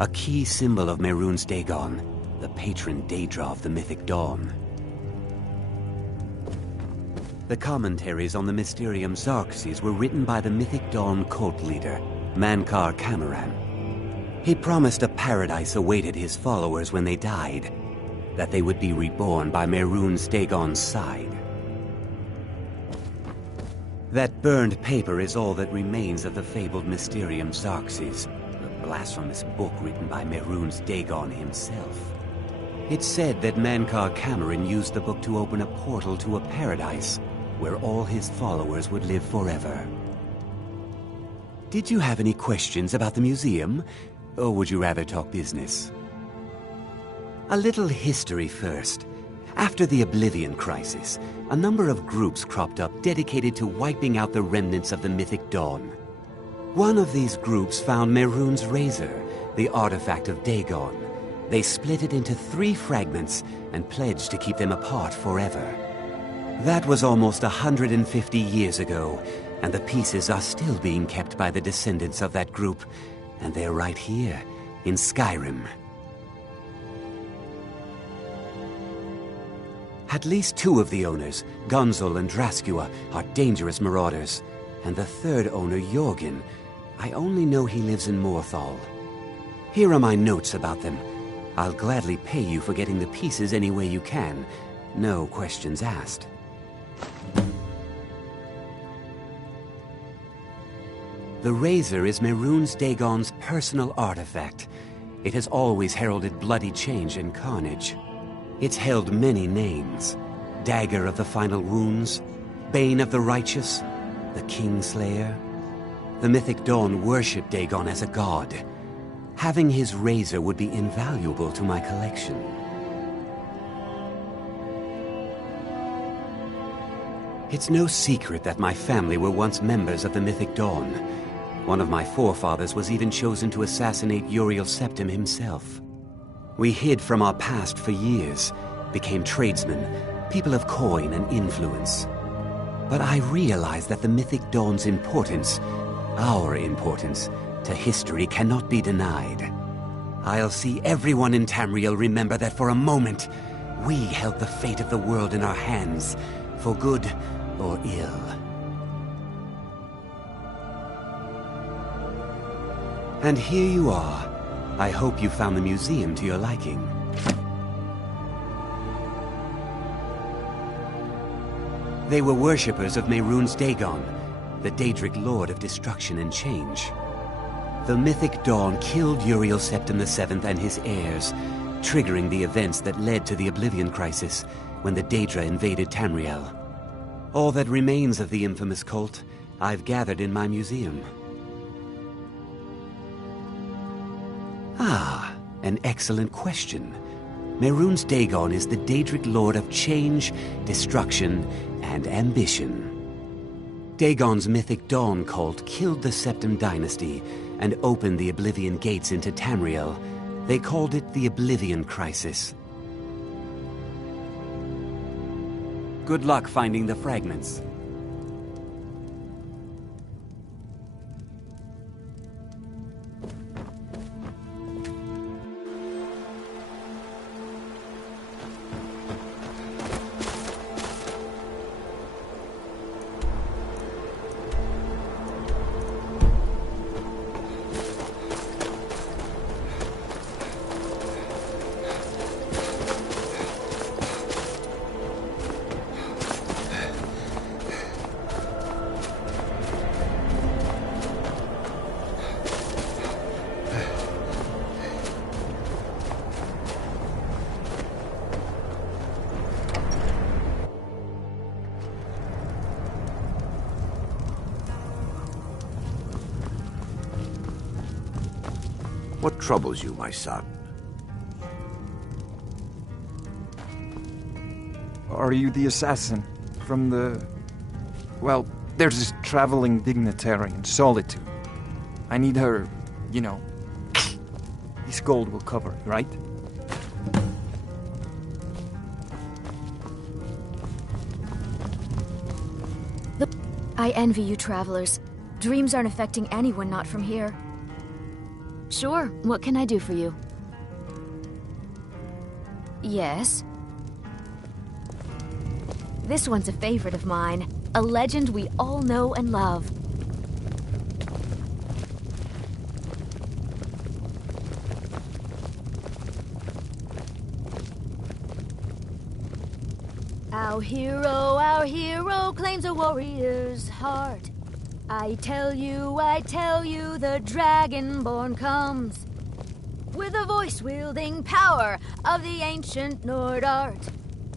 a key symbol of Mehrunes Dagon, the patron Daedra of the Mythic Dawn. The commentaries on the Mysterium Xarxes were written by the Mythic Dawn cult leader, Mankar Camoran. He promised a paradise awaited his followers when they died, that they would be reborn by Mehrunes Dagon's side. That burned paper is all that remains of the fabled Mysterium Xarxes, the blasphemous book written by Mehrunes Dagon himself. It's said that Mankar Camoran used the book to open a portal to a paradise where all his followers would live forever. Did you have any questions about the museum? Or would you rather talk business? A little history first. After the Oblivion Crisis, a number of groups cropped up dedicated to wiping out the remnants of the Mythic Dawn. One of these groups found Mehrunes' razor, the artifact of Dagon. They split it into 3 fragments and pledged to keep them apart forever. That was almost 150 years ago, and the pieces are still being kept by the descendants of that group, and they're right here, in Skyrim. At least 2 of the owners, Gunzel and Draskua, are dangerous marauders, and the 3rd owner, Jorgen, I only know he lives in Morthal. Here are my notes about them. I'll gladly pay you for getting the pieces any way you can. No questions asked. The razor is Mehrunes Dagon's personal artifact. It has always heralded bloody change and carnage. It's held many names. Dagger of the Final Wounds, Bane of the Righteous, the Kingslayer. The Mythic Dawn worshipped Dagon as a god. Having his razor would be invaluable to my collection. It's no secret that my family were once members of the Mythic Dawn. One of my forefathers was even chosen to assassinate Uriel Septim himself. We hid from our past for years, became tradesmen, people of coin and influence. But I realized that the Mythic Dawn's importance, our importance, to history cannot be denied. I'll see everyone in Tamriel remember that for a moment, we held the fate of the world in our hands, for good or ill. And here you are. I hope you found the museum to your liking. They were worshippers of Mehrunes Dagon, the Daedric Lord of Destruction and Change. The Mythic Dawn killed Uriel Septim VII and his heirs, triggering the events that led to the Oblivion Crisis when the Daedra invaded Tamriel. All that remains of the infamous cult I've gathered in my museum. Ah, an excellent question. Mehrunes Dagon is the Daedric Lord of Change, Destruction, and Ambition. Dagon's Mythic Dawn cult killed the Septim dynasty and opened the Oblivion gates into Tamriel. They called it the Oblivion Crisis. Good luck finding the fragments. What troubles you, my son? Are you the assassin from the... Well, there's this traveling dignitary in Solitude. I need her, you know. This gold will cover it, right? I envy you travelers. Dreams aren't affecting anyone not from here. Sure, what can I do for you? Yes? This one's a favorite of mine. A legend we all know and love. Our hero claims a warrior's heart. I tell you, the Dragonborn comes with the voice-wielding power of the ancient Nord art.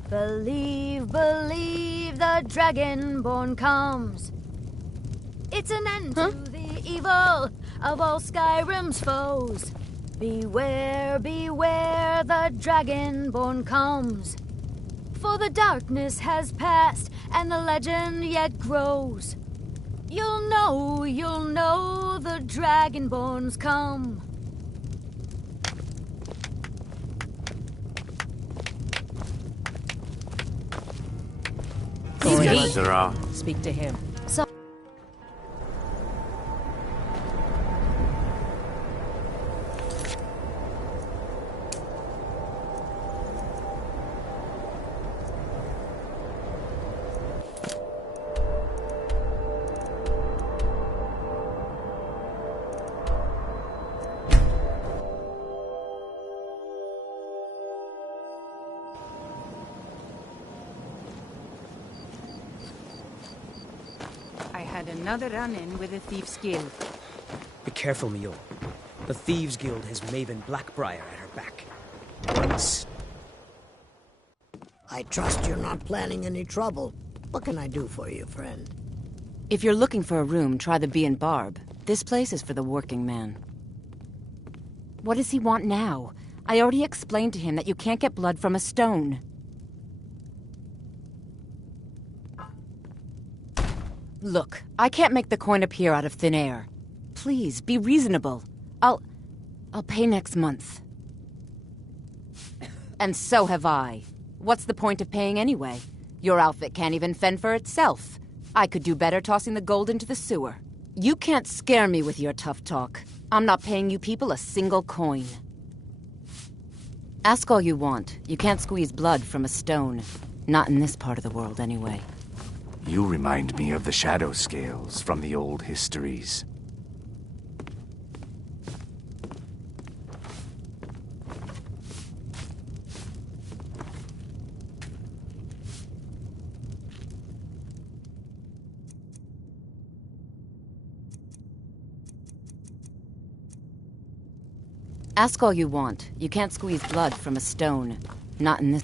Believe, the Dragonborn comes. It's an end to the evil of all Skyrim's foes. Beware, the Dragonborn comes. For the darkness has passed, and the legend yet grows. You'll know the Dragonborn's come. Speak to him. I had another run-in with a Thieves' Guild. Be careful, Mio. The Thieves' Guild has Maven Blackbriar at her back. Once... I trust you're not planning any trouble. What can I do for you, friend? If you're looking for a room, try the Bee and Barb. This place is for the working man. What does he want now? I already explained to him that you can't get blood from a stone. Look, I can't make the coin appear out of thin air. Please, be reasonable. I'll pay next month. And so have I. What's the point of paying anyway? Your outfit can't even fend for itself. I could do better tossing the gold into the sewer. You can't scare me with your tough talk. I'm not paying you people a single coin. Ask all you want. You can't squeeze blood from a stone. Not in this part of the world, anyway. You remind me of the shadow scales from the old histories. Ask all you want. You can't squeeze blood from a stone. Not in this...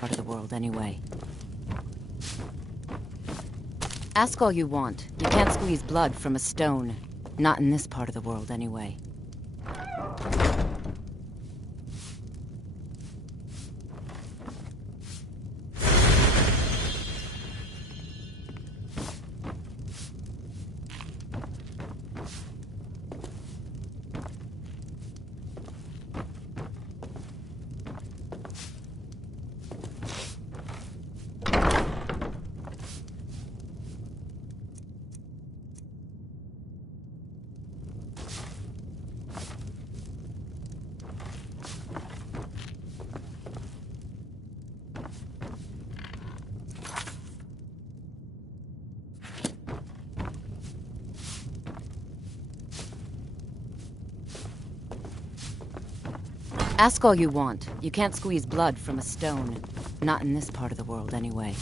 part of the world, anyway. Ask all you want. You can't squeeze blood from a stone. Not in this part of the world, anyway. Ask all you want. You can't squeeze blood from a stone. Not in this part of the world, anyway.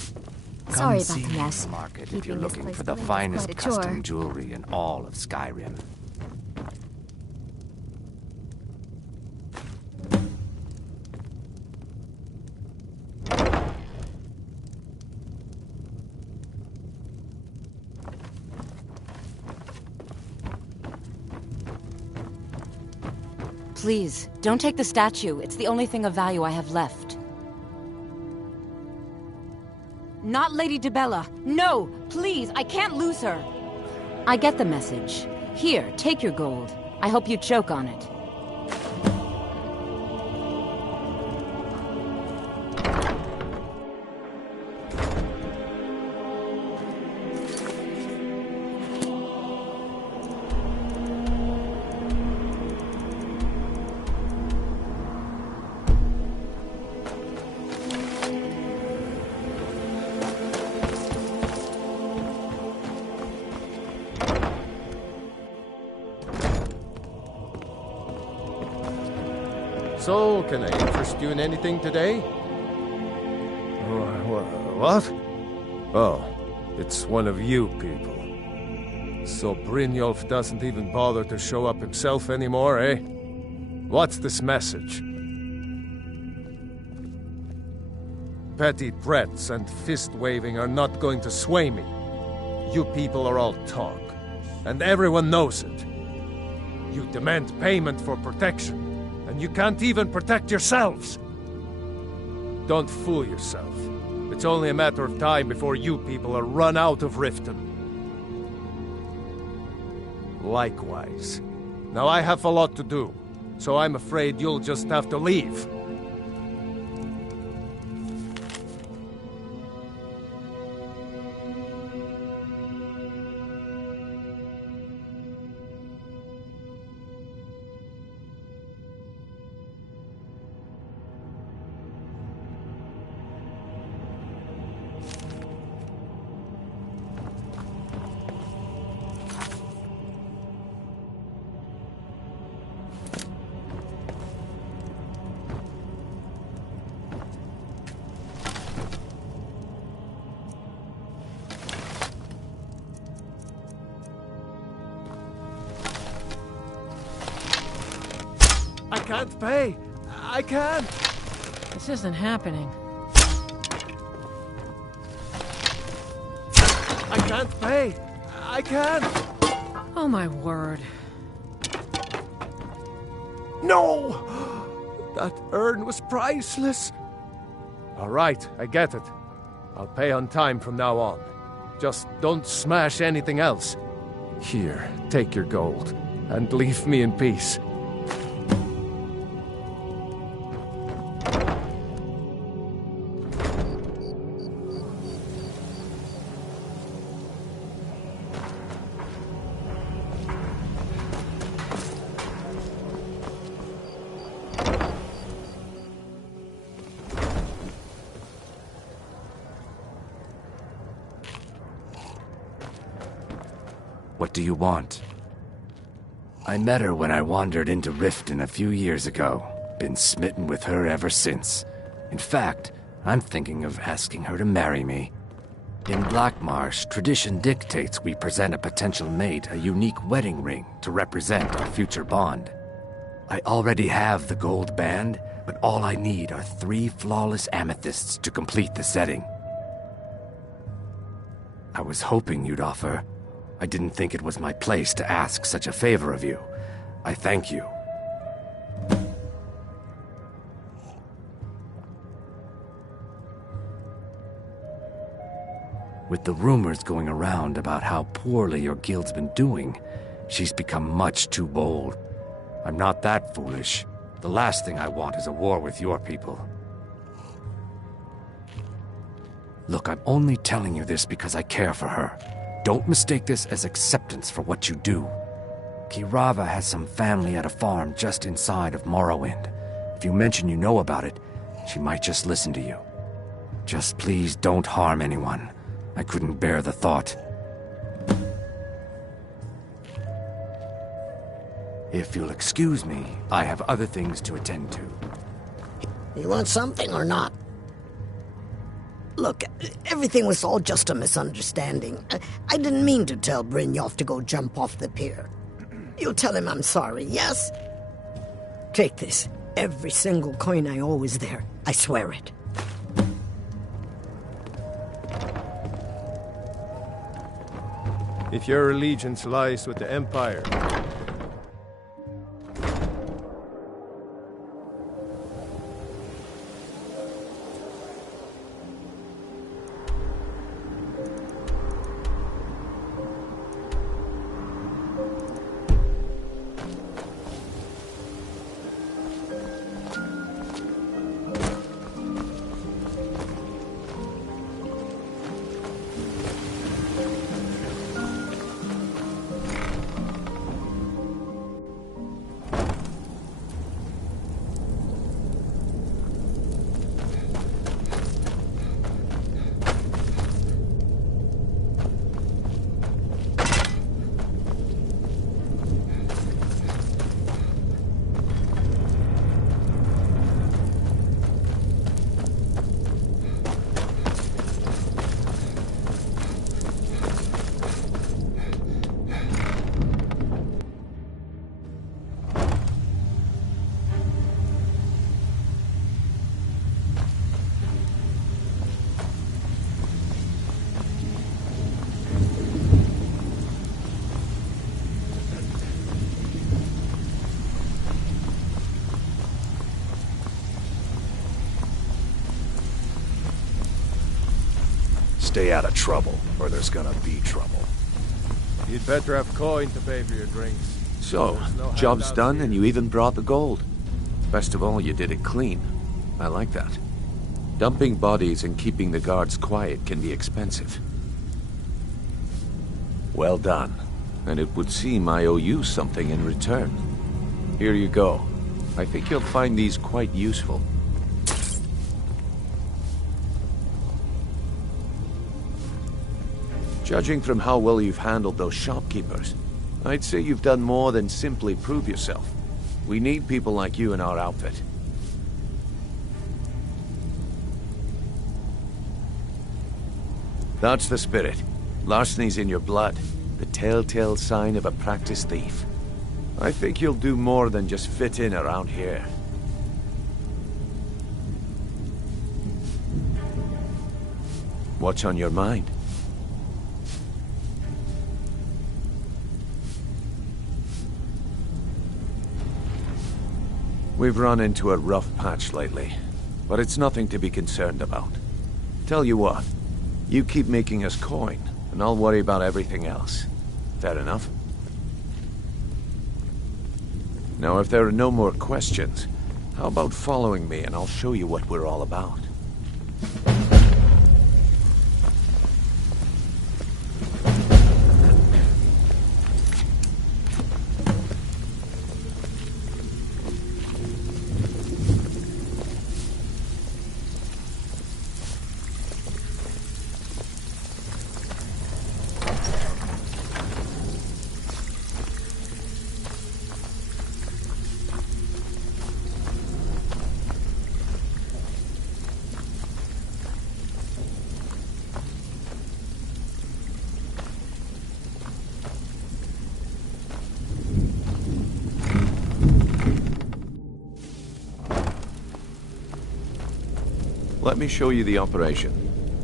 Sorry Come about the see mess. the market if Keeping you're this looking place for the clean is finest quite a chore. custom jewelry in all of Skyrim. Please, don't take the statue. It's the only thing of value I have left. Not Lady DeBella. No! Please, I can't lose her! I get the message. Here, take your gold. I hope you choke on it. So, can I interest you in anything today? What? Oh, it's one of you people. So Brynjolf doesn't even bother to show up himself anymore, eh? What's this message? Petty threats and fist-waving are not going to sway me. You people are all talk. and everyone knows it. You demand payment for protection, and you can't even protect yourselves. Don't fool yourself. It's only a matter of time before you people are run out of Riften. Likewise. Now I have a lot to do, so I'm afraid you'll just have to leave. I can't pay! I can't! This isn't happening. I can't pay! I can't! Oh my word. No! That urn was priceless! Alright, I get it. I'll pay on time from now on. Just don't smash anything else. Here, take your gold, and leave me in peace. What do you want? I met her when I wandered into Riften a few years ago. Been smitten with her ever since. In fact, I'm thinking of asking her to marry me. In Blackmarsh, tradition dictates we present a potential mate a unique wedding ring to represent our future bond. I already have the gold band, but all I need are 3 flawless amethysts to complete the setting. I was hoping you'd offer. I didn't think it was my place to ask such a favor of you. I thank you. With the rumors going around about how poorly your guild's been doing, she's become much too bold. I'm not that foolish. The last thing I want is a war with your people. Look, I'm only telling you this because I care for her. Don't mistake this as acceptance for what you do. Kirava has some family at a farm just inside of Morrowind. If you mention you know about it, she might just listen to you. Just please don't harm anyone. I couldn't bear the thought. If you'll excuse me, I have other things to attend to. You want something or not? Look, everything was all just a misunderstanding. I didn't mean to tell Brynjolf to go jump off the pier. You'll tell him I'm sorry, yes? Take this. Every single coin I owe is there. I swear it. If your allegiance lies with the Empire, stay out of trouble, or there's gonna be trouble. You'd better have coin to pay for your drinks. So, There's no job's handouts done here. and you even brought the gold. Best of all, you did it clean. I like that. Dumping bodies and keeping the guards quiet can be expensive. Well done. And it would seem I owe you something in return. Here you go. I think you'll find these quite useful. Judging from how well you've handled those shopkeepers, I'd say you've done more than simply prove yourself. We need people like you in our outfit. That's the spirit. Larceny's in your blood. The telltale sign of a practiced thief. I think you'll do more than just fit in around here. What's on your mind? We've run into a rough patch lately, but it's nothing to be concerned about. Tell you what, you keep making us coin, and I'll worry about everything else. Fair enough? Now, if there are no more questions, how about following me and I'll show you what we're all about? Let me show you the operation.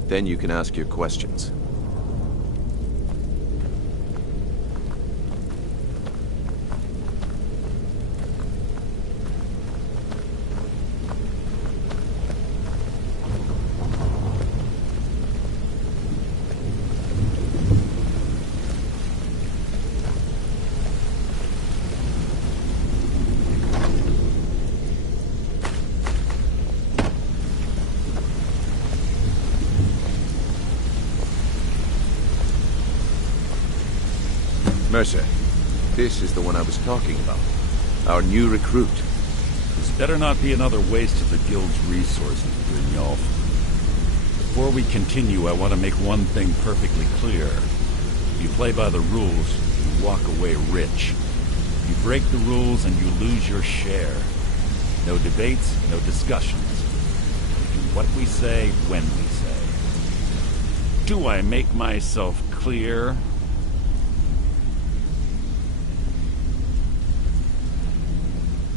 Then you can ask your questions. Mercer, this is the one I was talking about. Our new recruit. This better not be another waste of the Guild's resources, Brynjolf. Before we continue, I want to make one thing perfectly clear. If you play by the rules, you walk away rich. You break the rules and you lose your share. No debates, no discussions. We do what we say, when we say. Do I make myself clear?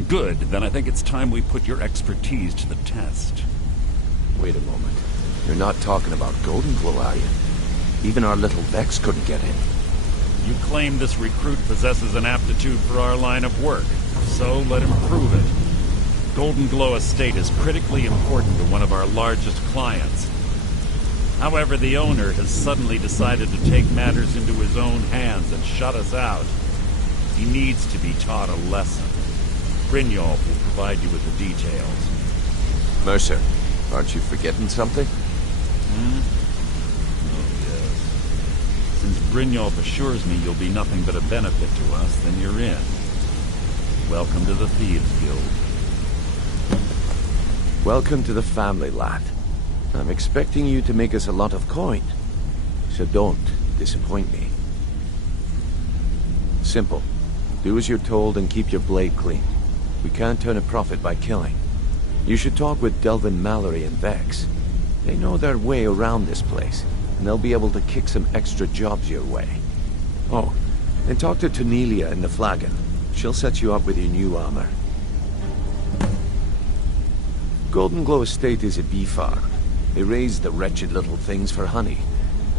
Good, then I think it's time we put your expertise to the test. Wait a moment. You're not talking about Golden Glow, are you? Even our little Vex couldn't get in. You claim this recruit possesses an aptitude for our line of work, so let him prove it. Golden Glow Estate is critically important to one of our largest clients. However, the owner has suddenly decided to take matters into his own hands and shut us out. He needs to be taught a lesson. Brynjolf will provide you with the details. Mercer, aren't you forgetting something? Oh, yes. Since Brynjolf assures me you'll be nothing but a benefit to us, then you're in. Welcome to the Thieves Guild. Welcome to the family, lad. I'm expecting you to make us a lot of coin. So don't disappoint me. Simple. Do as you're told and keep your blade clean. We can't turn a profit by killing. You should talk with Delvin Mallory and Vex. They know their way around this place, and they'll be able to kick some extra jobs your way. Oh, and talk to Tonelia in the Flagon. She'll set you up with your new armor. Golden Glow Estate is a bee farm. They raise the wretched little things for honey.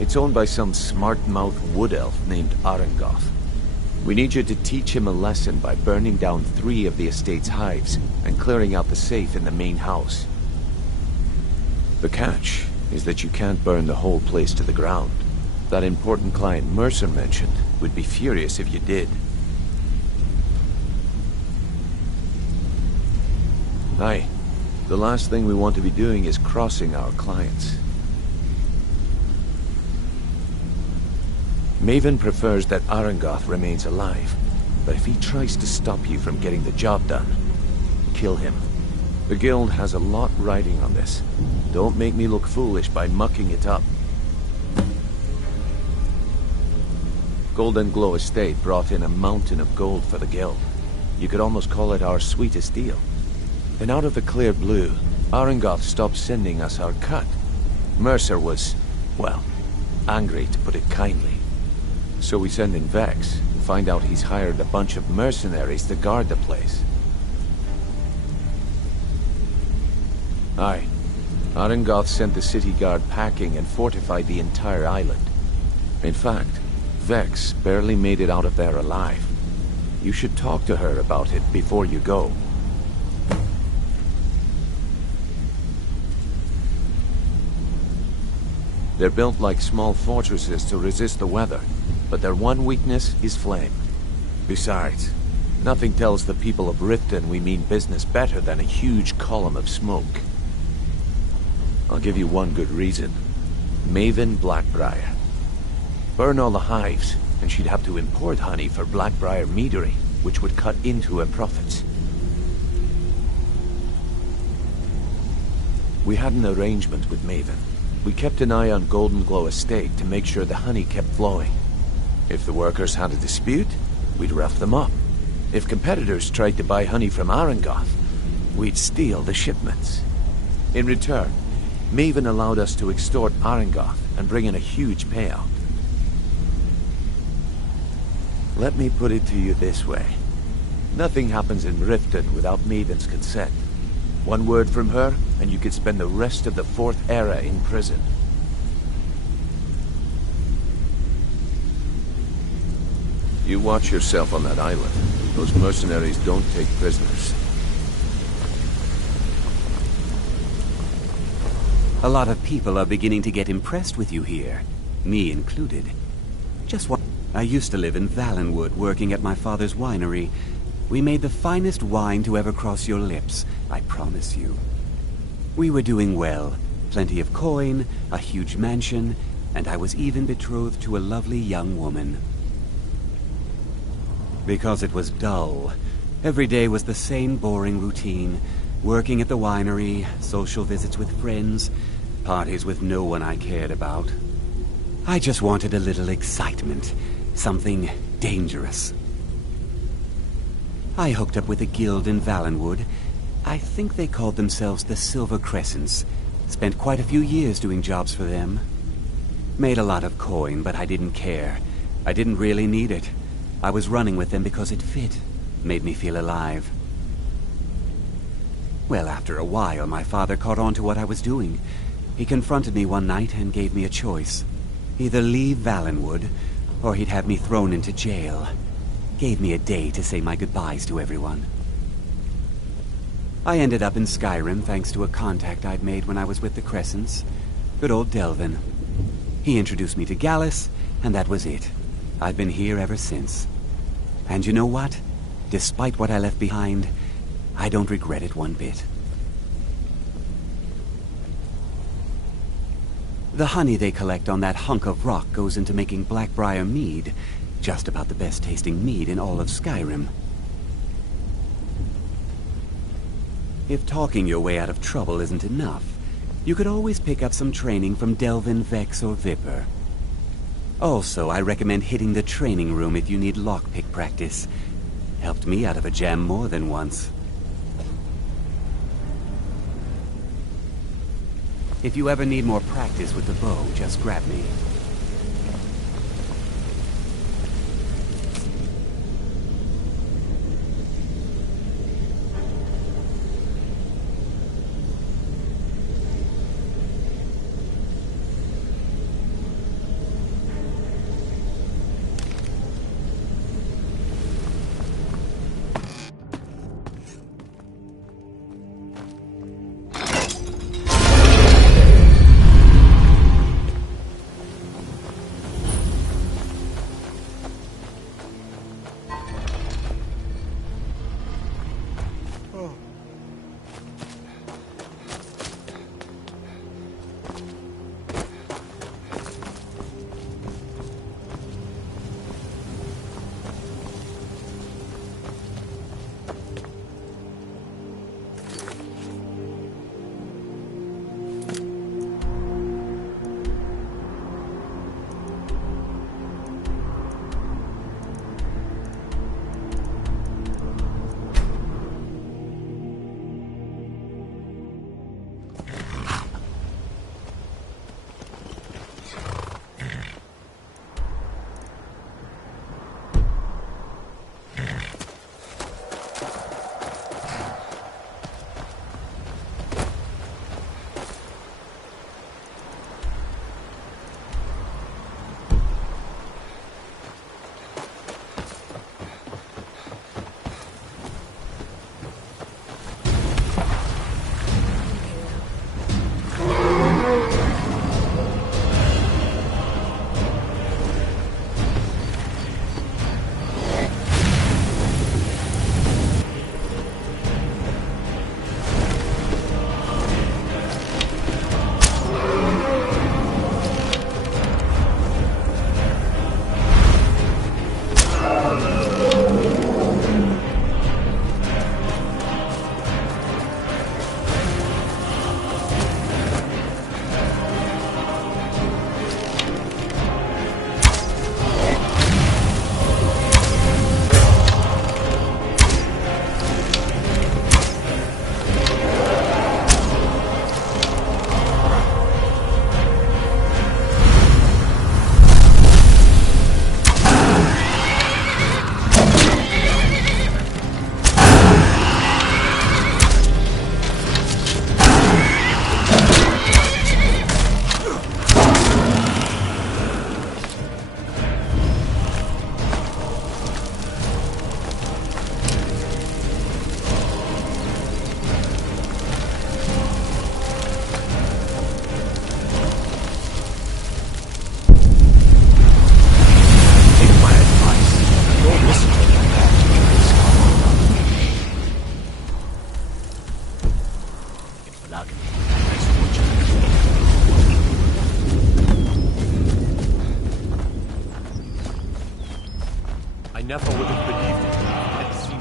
It's owned by some smart-mouthed wood elf named Arengoth. We need you to teach him a lesson by burning down 3 of the estate's hives and clearing out the safe in the main house. The catch is that you can't burn the whole place to the ground. That important client Mercer mentioned would be furious if you did. Aye. The last thing we want to be doing is crossing our clients. Maven prefers that Arangoth remains alive, but if he tries to stop you from getting the job done, kill him. The Guild has a lot riding on this. Don't make me look foolish by mucking it up. Golden Glow Estate brought in a mountain of gold for the Guild. You could almost call it our sweetest deal. And out of the clear blue, Arangoth stopped sending us our cut. Mercer was, well, angry to put it kindly. So we send in Vex and find out he's hired a bunch of mercenaries to guard the place. Aye. Arangoth sent the city guard packing and fortified the entire island. In fact, Vex barely made it out of there alive. You should talk to her about it before you go. They're built like small fortresses to resist the weather, but their one weakness is flame. Besides, nothing tells the people of Riften we mean business better than a huge column of smoke. I'll give you one good reason. Maven Blackbriar. Burn all the hives, and she'd have to import honey for Blackbriar meadery, which would cut into her profits. We had an arrangement with Maven. We kept an eye on Golden Glow Estate to make sure the honey kept flowing. If the workers had a dispute, we'd rough them up. If competitors tried to buy honey from Arangoth, we'd steal the shipments. In return, Maven allowed us to extort Arangoth and bring in a huge payout. Let me put it to you this way. Nothing happens in Riften without Maven's consent. One word from her, and you could spend the rest of the Fourth Era in prison. You watch yourself on that island. Those mercenaries don't take prisoners. A lot of people are beginning to get impressed with you here, me included. Just what I used to live in Valenwood, working at my father's winery. We made the finest wine to ever cross your lips, I promise you. We were doing well. Plenty of coin, a huge mansion, and I was even betrothed to a lovely young woman. Because it was dull. Every day was the same boring routine. Working at the winery, social visits with friends, parties with no one I cared about. I just wanted a little excitement. Something dangerous. I hooked up with a guild in Valenwood. I think they called themselves the Silver Crescents. Spent quite a few years doing jobs for them. Made a lot of coin, but I didn't care. I didn't really need it. I was running with them because it fit. Made me feel alive. Well, after a while, my father caught on to what I was doing. He confronted me one night and gave me a choice. Either leave Valenwood, or he'd have me thrown into jail. Gave me a day to say my goodbyes to everyone. I ended up in Skyrim thanks to a contact I'd made when I was with the Crescents. Good old Delvin. He introduced me to Gallus, and that was it. I've been here ever since. And you know what? Despite what I left behind, I don't regret it one bit. The honey they collect on that hunk of rock goes into making Blackbriar mead, just about the best tasting mead in all of Skyrim. If talking your way out of trouble isn't enough, you could always pick up some training from Delvin, Vex, or Viper. Also, I recommend hitting the training room if you need lockpick practice. Helped me out of a jam more than once. If you ever need more practice with the bow, just grab me. I never would have believed it if I had seen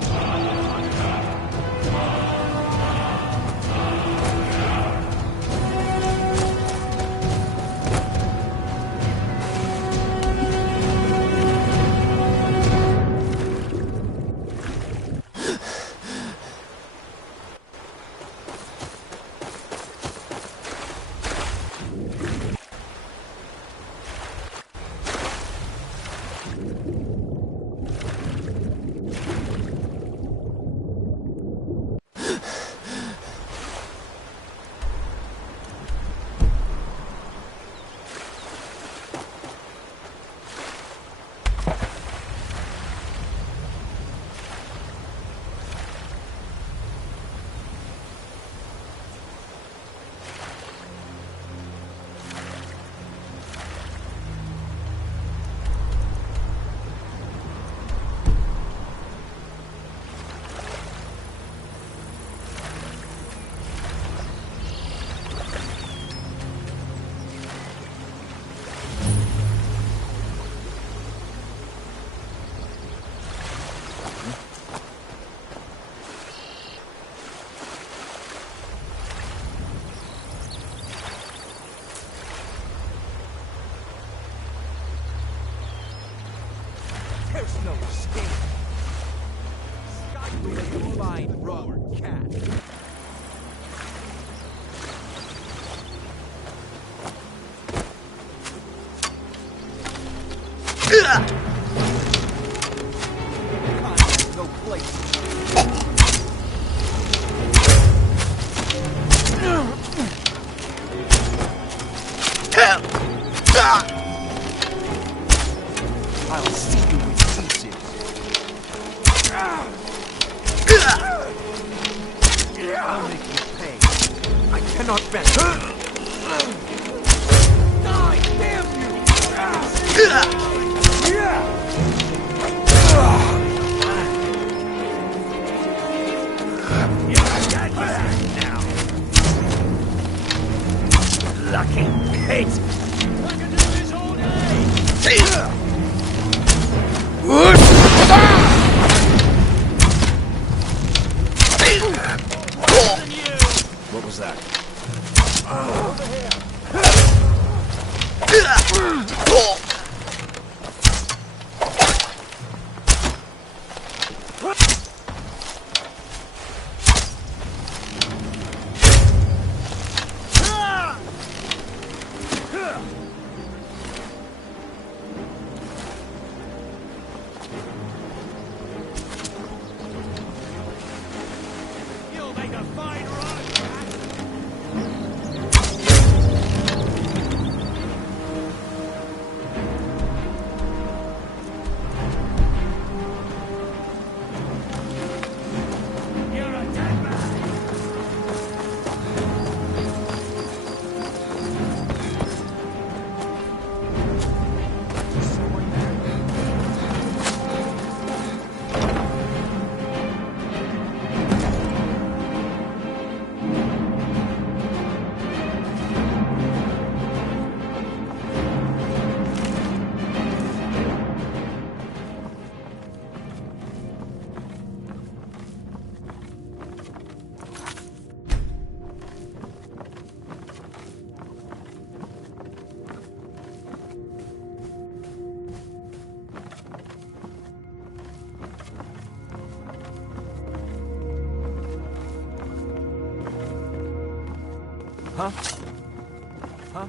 There's no escape. Skyway, blind roar, cat. No place. I'll see you in pieces. I'll make you pay. I cannot rest. Die, damn you! You're back now. Lucky pig. I can do this all day. What was that? You'll make a fine run. You're a dead man. Huh? Huh?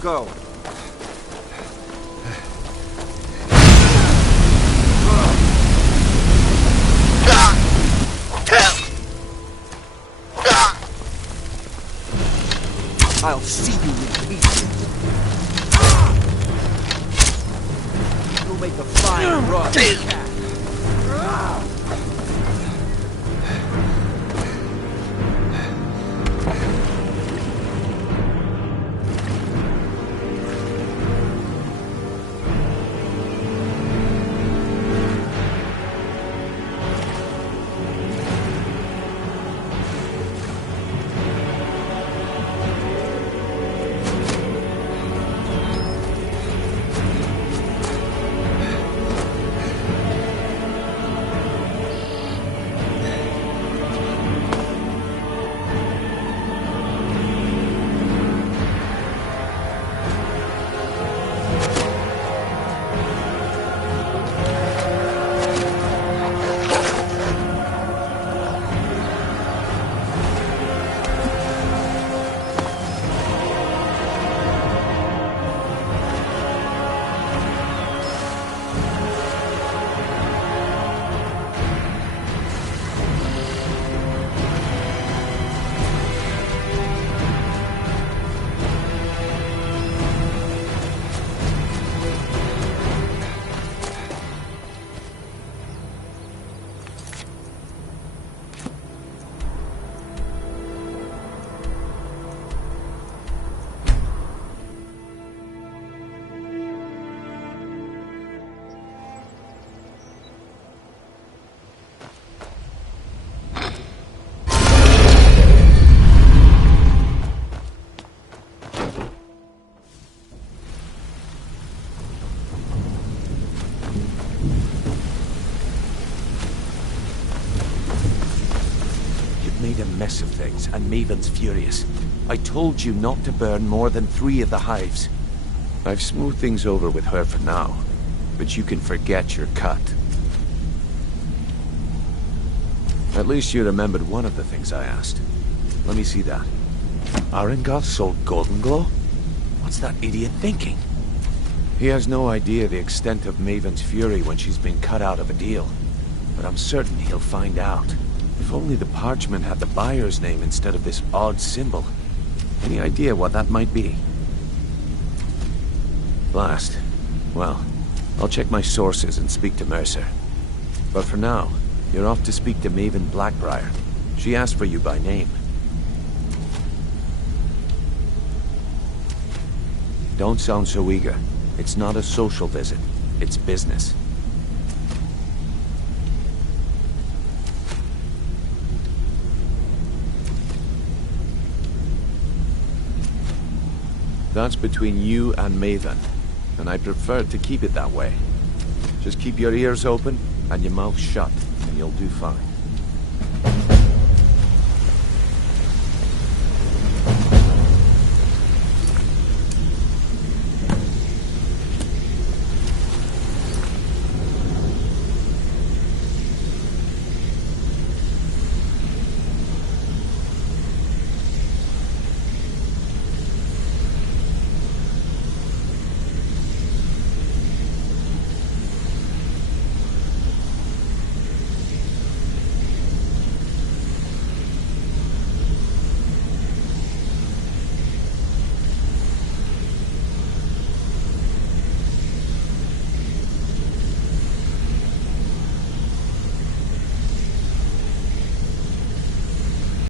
go. I'll see you in pieces. You'll make a fine rod cat. Made a mess of things, and Maven's furious. I told you not to burn more than 3 of the hives. I've smoothed things over with her for now, but you can forget your cut. At least you remembered one of the things I asked. Let me see that. Arengoth sold Golden Glow? What's that idiot thinking? He has no idea the extent of Maven's fury when she's been cut out of a deal, but I'm certain he'll find out. If only the parchment had the buyer's name instead of this odd symbol. Any idea what that might be? Blast. Well, I'll check my sources and speak to Mercer. But for now, you're off to speak to Maven Blackbriar. She asked for you by name. Don't sound so eager. It's not a social visit. It's business. That's between you and Maven, and I prefer to keep it that way. Just keep your ears open and your mouth shut, and you'll do fine.